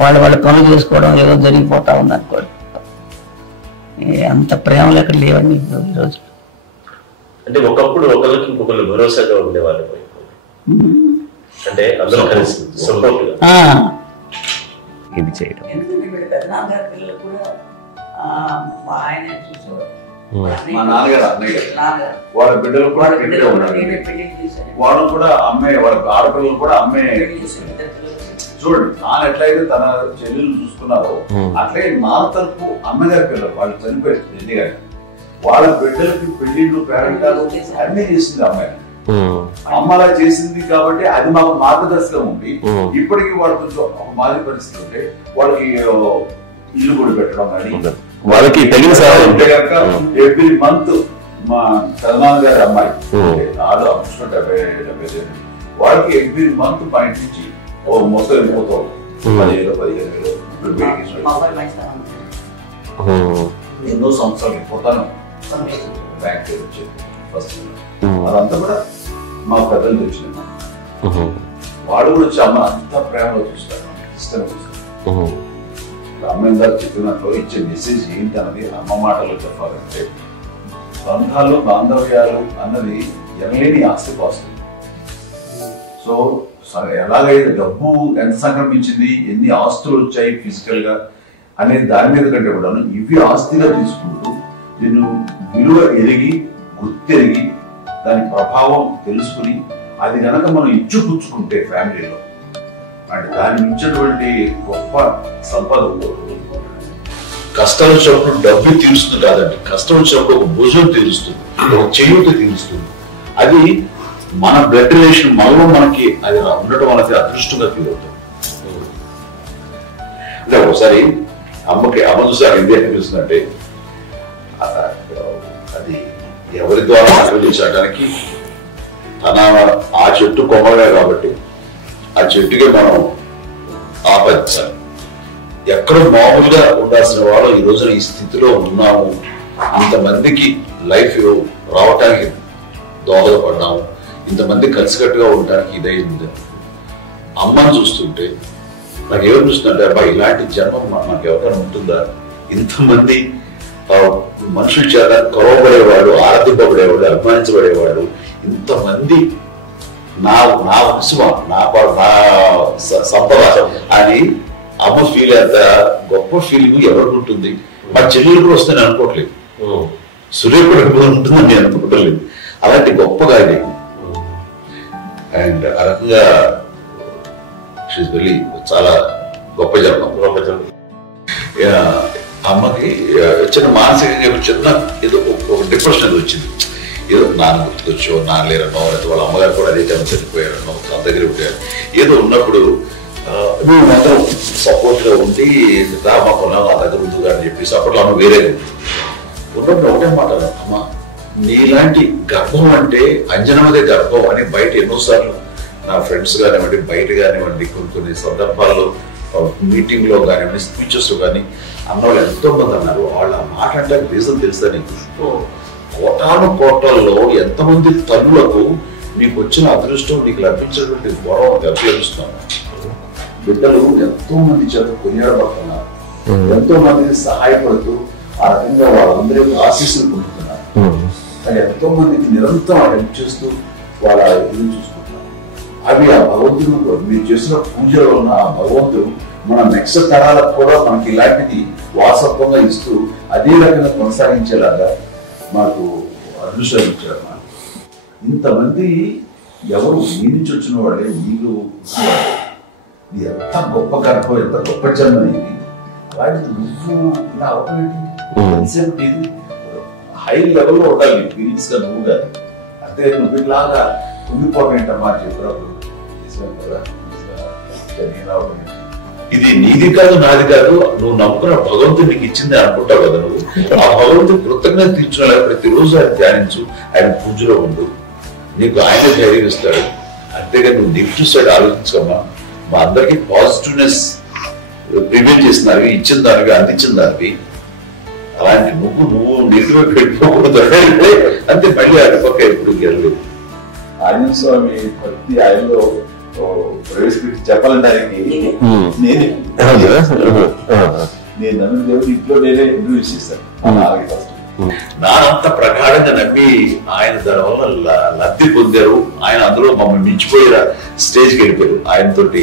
వాళ్ళ పనులు చేసుకోవడం ఏదో జరిగిపోతా ఉంది అనుకోండి. అంత ప్రేమలు ఎక్కడ లేవండి ఈరోజు. అంటే ఒకప్పుడు ఒకరికి ఇంకొకరు భరోసాగా ఉండేవాళ్ళు. అంటే అందరూ కలిసి ఇది చేయడం పెద్దనాన్నగారి పిల్లలు కూడా ఆయన చూసేవారు. మా నాన్నగారు అన్నయ్య వాళ్ళ బిడ్డలు కూడా ఇక్కడే ఉన్నారు. వాళ్ళు కూడా అమ్మాయి వాళ్ళ ఆడపిల్లలు కూడా అమ్మాయి చూడండి. నాన్న ఎట్లయితే తన చెల్లెలు చూసుకున్నారో అట్లే నా తరపు అమ్మగారి పిల్లలు వాళ్ళు చనిపోయారు పెళ్లి గారి వాళ్ళ బిడ్డలకి పెళ్లిళ్ళు పేరెంటాలు అన్ని చేసింది అమ్మాయి. అమ్మ అలా చేసింది కాబట్టి అది మాకు మార్గదర్శకం ఉంది. ఇప్పటికీ వాళ్ళు కొంచెం మాది పరిస్థితి ఉంటే వాళ్ళకి ఇల్లు కూడా పెట్టడం కానీ వాళ్ళకి తగిన సహాయం ఉంటే కనుక ఎవ్రీ మంత్ మా సల్మాన్ గారి అమ్మాయి నాలుగు అప్పుడు 70 వాళ్ళకి ఎవ్రీ మంత్ మా ఇంటి నుంచి మొత్తం వెళ్ళిపోతాం 10,000-15,000 ఎన్నో సంవత్సరాలు వెళ్ళిపోతాను బ్యాంక్ వచ్చేది ఫస్ట్. అదంతా కూడా మా పెద్దలు తెచ్చిన వాడు కూడా వచ్చి అమ్మ అంతా ప్రేమలో చూస్తారు, ఇష్టంగా చూస్తారు. అమ్మ ఇందాక చెప్పినట్లు ఇచ్చే మెసేజ్ ఏంటి అన్నది అమ్మ మాటలో చెప్పాలంటే బంధాలు బాంధవ్యాలు అన్నది ఎనలేని ఆస్తిపాస్తులు. సో ఎలాగైతే డబ్బు ఎంత సంక్రమించింది, ఎన్ని ఆస్తులు వచ్చాయి ఫిజికల్ గా అనేది దాని మీద కంటే కూడా ఇవి ఆస్తిగా తీసుకుంటూ దీన్ని విలువ ఎరిగి గుర్తెరిగి దాని ప్రభావం తెలుసుకుని అది కనుక మనం ఇచ్చిపుచ్చుకుంటే ఫ్యామిలీలో అంటే దాని మించినటువంటి గొప్ప సంపద ఉంటుంది. కష్టం వచ్చినప్పుడు డబ్బు తీరుస్తుంది కాదండి, కష్టం వచ్చినప్పుడు ఒక భుజం తీరుస్తుంది, ఒక చేయూత తీరుస్తుంది. అది మన బ్లడ్ రిలేషన్ మనలో మనకి అది ఉండటం అనేది అదృష్టంగా ఫీల్ అవుతాం. అంటే ఒకసారి అమ్మ చూసారు ఏంటి అనిపిస్తుంది అంటే అది ఎవరి ద్వారా అనుభవించడానికి తన ఆ చెట్టు కొమ్మలమే కాబట్టి ఆ చెట్టుకి మనం ఆపదించాలి. ఎక్కడో మామూలుగా ఉండాల్సిన వాళ్ళు ఈ రోజున ఈ స్థితిలో ఉన్నాము, ఇంతమందికి లైఫ్ రావటానికి దోహదపడ్డాము, ఇంతమంది కలిసికట్టుగా ఉండటానికి ఇదైంది. అమ్మని చూస్తుంటే నాకు ఏమనిపిస్తుందంటే అబ్బా ఇలాంటి జన్మం మనకు ఎవరైనా ఉంటుందా? ఇంతమంది మనుషుల చేత కలవబడేవాడు, ఆరాధింపబడేవాడు, అభిమానించబడేవాడు, ఇంతమంది నా వంశం నా సంపద అని అమ్మ ఫీల్ అంత గొప్ప ఫీలింగ్ ఎవరికి ఉంటుంది? మా చెల్లెలు కూడా వస్తే నేను అనుకోవట్లేదు, సూర్య కూడా ఉంటుందని నేను అనుకోవట్లేదు. అలాంటి గొప్పగా ఇది అండ్ ఆ రకంగా వెళ్ళి చాలా గొప్ప జన్మం. అమ్మకి చిన్న మానసికంగా చిన్న ఏదో ఒక డిప్రెషన్ అది వచ్చింది. ఏదో నాన్న గుర్తుకొచ్చో, నాన్న లేరనో, లేకపోతే వాళ్ళ అమ్మగారు కూడా అదే టైం చనిపోయారనో, తన దగ్గర ఉంటారు. ఏదో ఉన్నప్పుడు నువ్వు మాత్రం సపోర్ట్ గా ఉండి మా కొన్నావు నా దగ్గర ఉందిగా అని చెప్పేసి అప్పట్లో అమ్మ వేరే ఉన్నప్పుడు ఒకటే మాట అమ్మ నీలాంటి గర్భం అంటే అంజనమదే గర్భం అని బయట ఎన్నోసార్లు నా ఫ్రెండ్స్ కానివ్వండి, బయట కానివ్వండి, కొన్ని సందర్భాల్లో మీటింగ్ లో కానివ్వండి, స్పీచెస్ లో కానీ అన్నవాళ్ళు ఎంతో మంది అన్నారు. వాళ్ళ మాట అంటే రీజన్ తెలుసా నీకు? కోటాను కోటల్లో ఎంతమంది తల్లులకు నీకు వచ్చిన అదృష్టం, నీకు లభించినటువంటి గౌరవం లభిస్తున్నాను. బిడ్డలు ఎంతో మంది చేత కొనియాడబడుతున్నారు, ఎంతో మందిని సహాయపడుతూ ఆ రకంగా వాళ్ళందరి ఆశీస్సులు పొందుతున్నారు. కానీ ఎంతో మందికి నిరంతరం హెల్ప్ చేస్తూ వాళ్ళ ఇల్లు చూసుకుంటున్నారు. అవి ఆ భగవంతుడు మీరు చేసిన పూజలో ఉన్న ఆ భగవంతుడు మన నెక్స్ట్ తరాలకు కూడా మనకి ఇలాంటిది వాసత్వంగా ఇస్తూ అదే రకంగా కొనసాగించేలాగా మాకు అదృష్టాలు ఇచ్చారు. ఇంతమంది ఎవరు మీ నుంచి వచ్చిన వాళ్ళే మీకు ఎంత గొప్ప గర్భం, ఎంత గొప్ప జన్మ ఇది. అలాగే నువ్వు ఇలా అవటండి హై లెవెల్లో ఉండాలి ఫీలింగ్స్ గా నువ్వు కాదు. అంటే నువ్వు ఇలాగా కుంగిపోవేంటమ్మా చెప్పినప్పుడు కదా ఇది నీది కాదు నాది కాదు, నువ్వు నమ్ముకున్న భగవంతుడు నీకు ఇచ్చింది అనుకుంటావు కదా. నువ్వు ఆ భగవంతుడు కృతజ్ఞత తీర్చుకునే ప్రతిరోజు ఆయన ధ్యానించు, ఆయన పూజలో ఉండు, నీకు ఆయన ధైర్యం ఇస్తాడు. అంతేగాని నువ్వు నెగిటివ్ సైడ్ ఆలోచించమ్మా. మా అందరికి పాజిటివ్నెస్ ప్రివెంట్ చేసినారు, ఇచ్చిన దానివి, అందించిన దానివి. అలాంటి నువ్వు నెగిటివ్ పెట్టుకోకూడదు అంతే. మళ్ళీ అటుపక్క ఎప్పుడు గెలలేదు. ఆంజనేయ స్వామి భక్తి ఆయనలో ప్రవేశపెట్టి చెప్పాలంటే ఆయనకి నేను నమ్మిన దేవుడు ఇంట్లో నేనే ఇంటర్వ్యూస్ చేశాను. నానంత ప్రగాఢంగా నమ్మి ఆయన దానివల్ల లబ్ధి పొందారు. ఆయన అందులో మమ్మల్ని మించిపోయి స్టేజ్కి వెళ్ళిపోయారు. ఆయనతోటి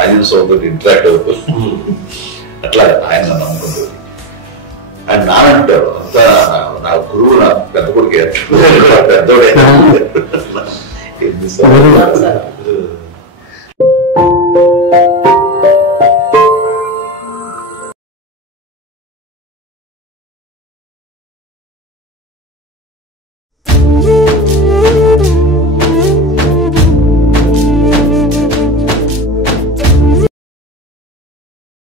ఆంజనేయ స్వామితో ఇంటరాక్ట్ అవుతారు. అట్లా ఆయన నమ్ముకుంటారు. ఆయన నానంటారు అంతా నా గురువు, నా పెద్ద కొడుకు పెద్దోడే.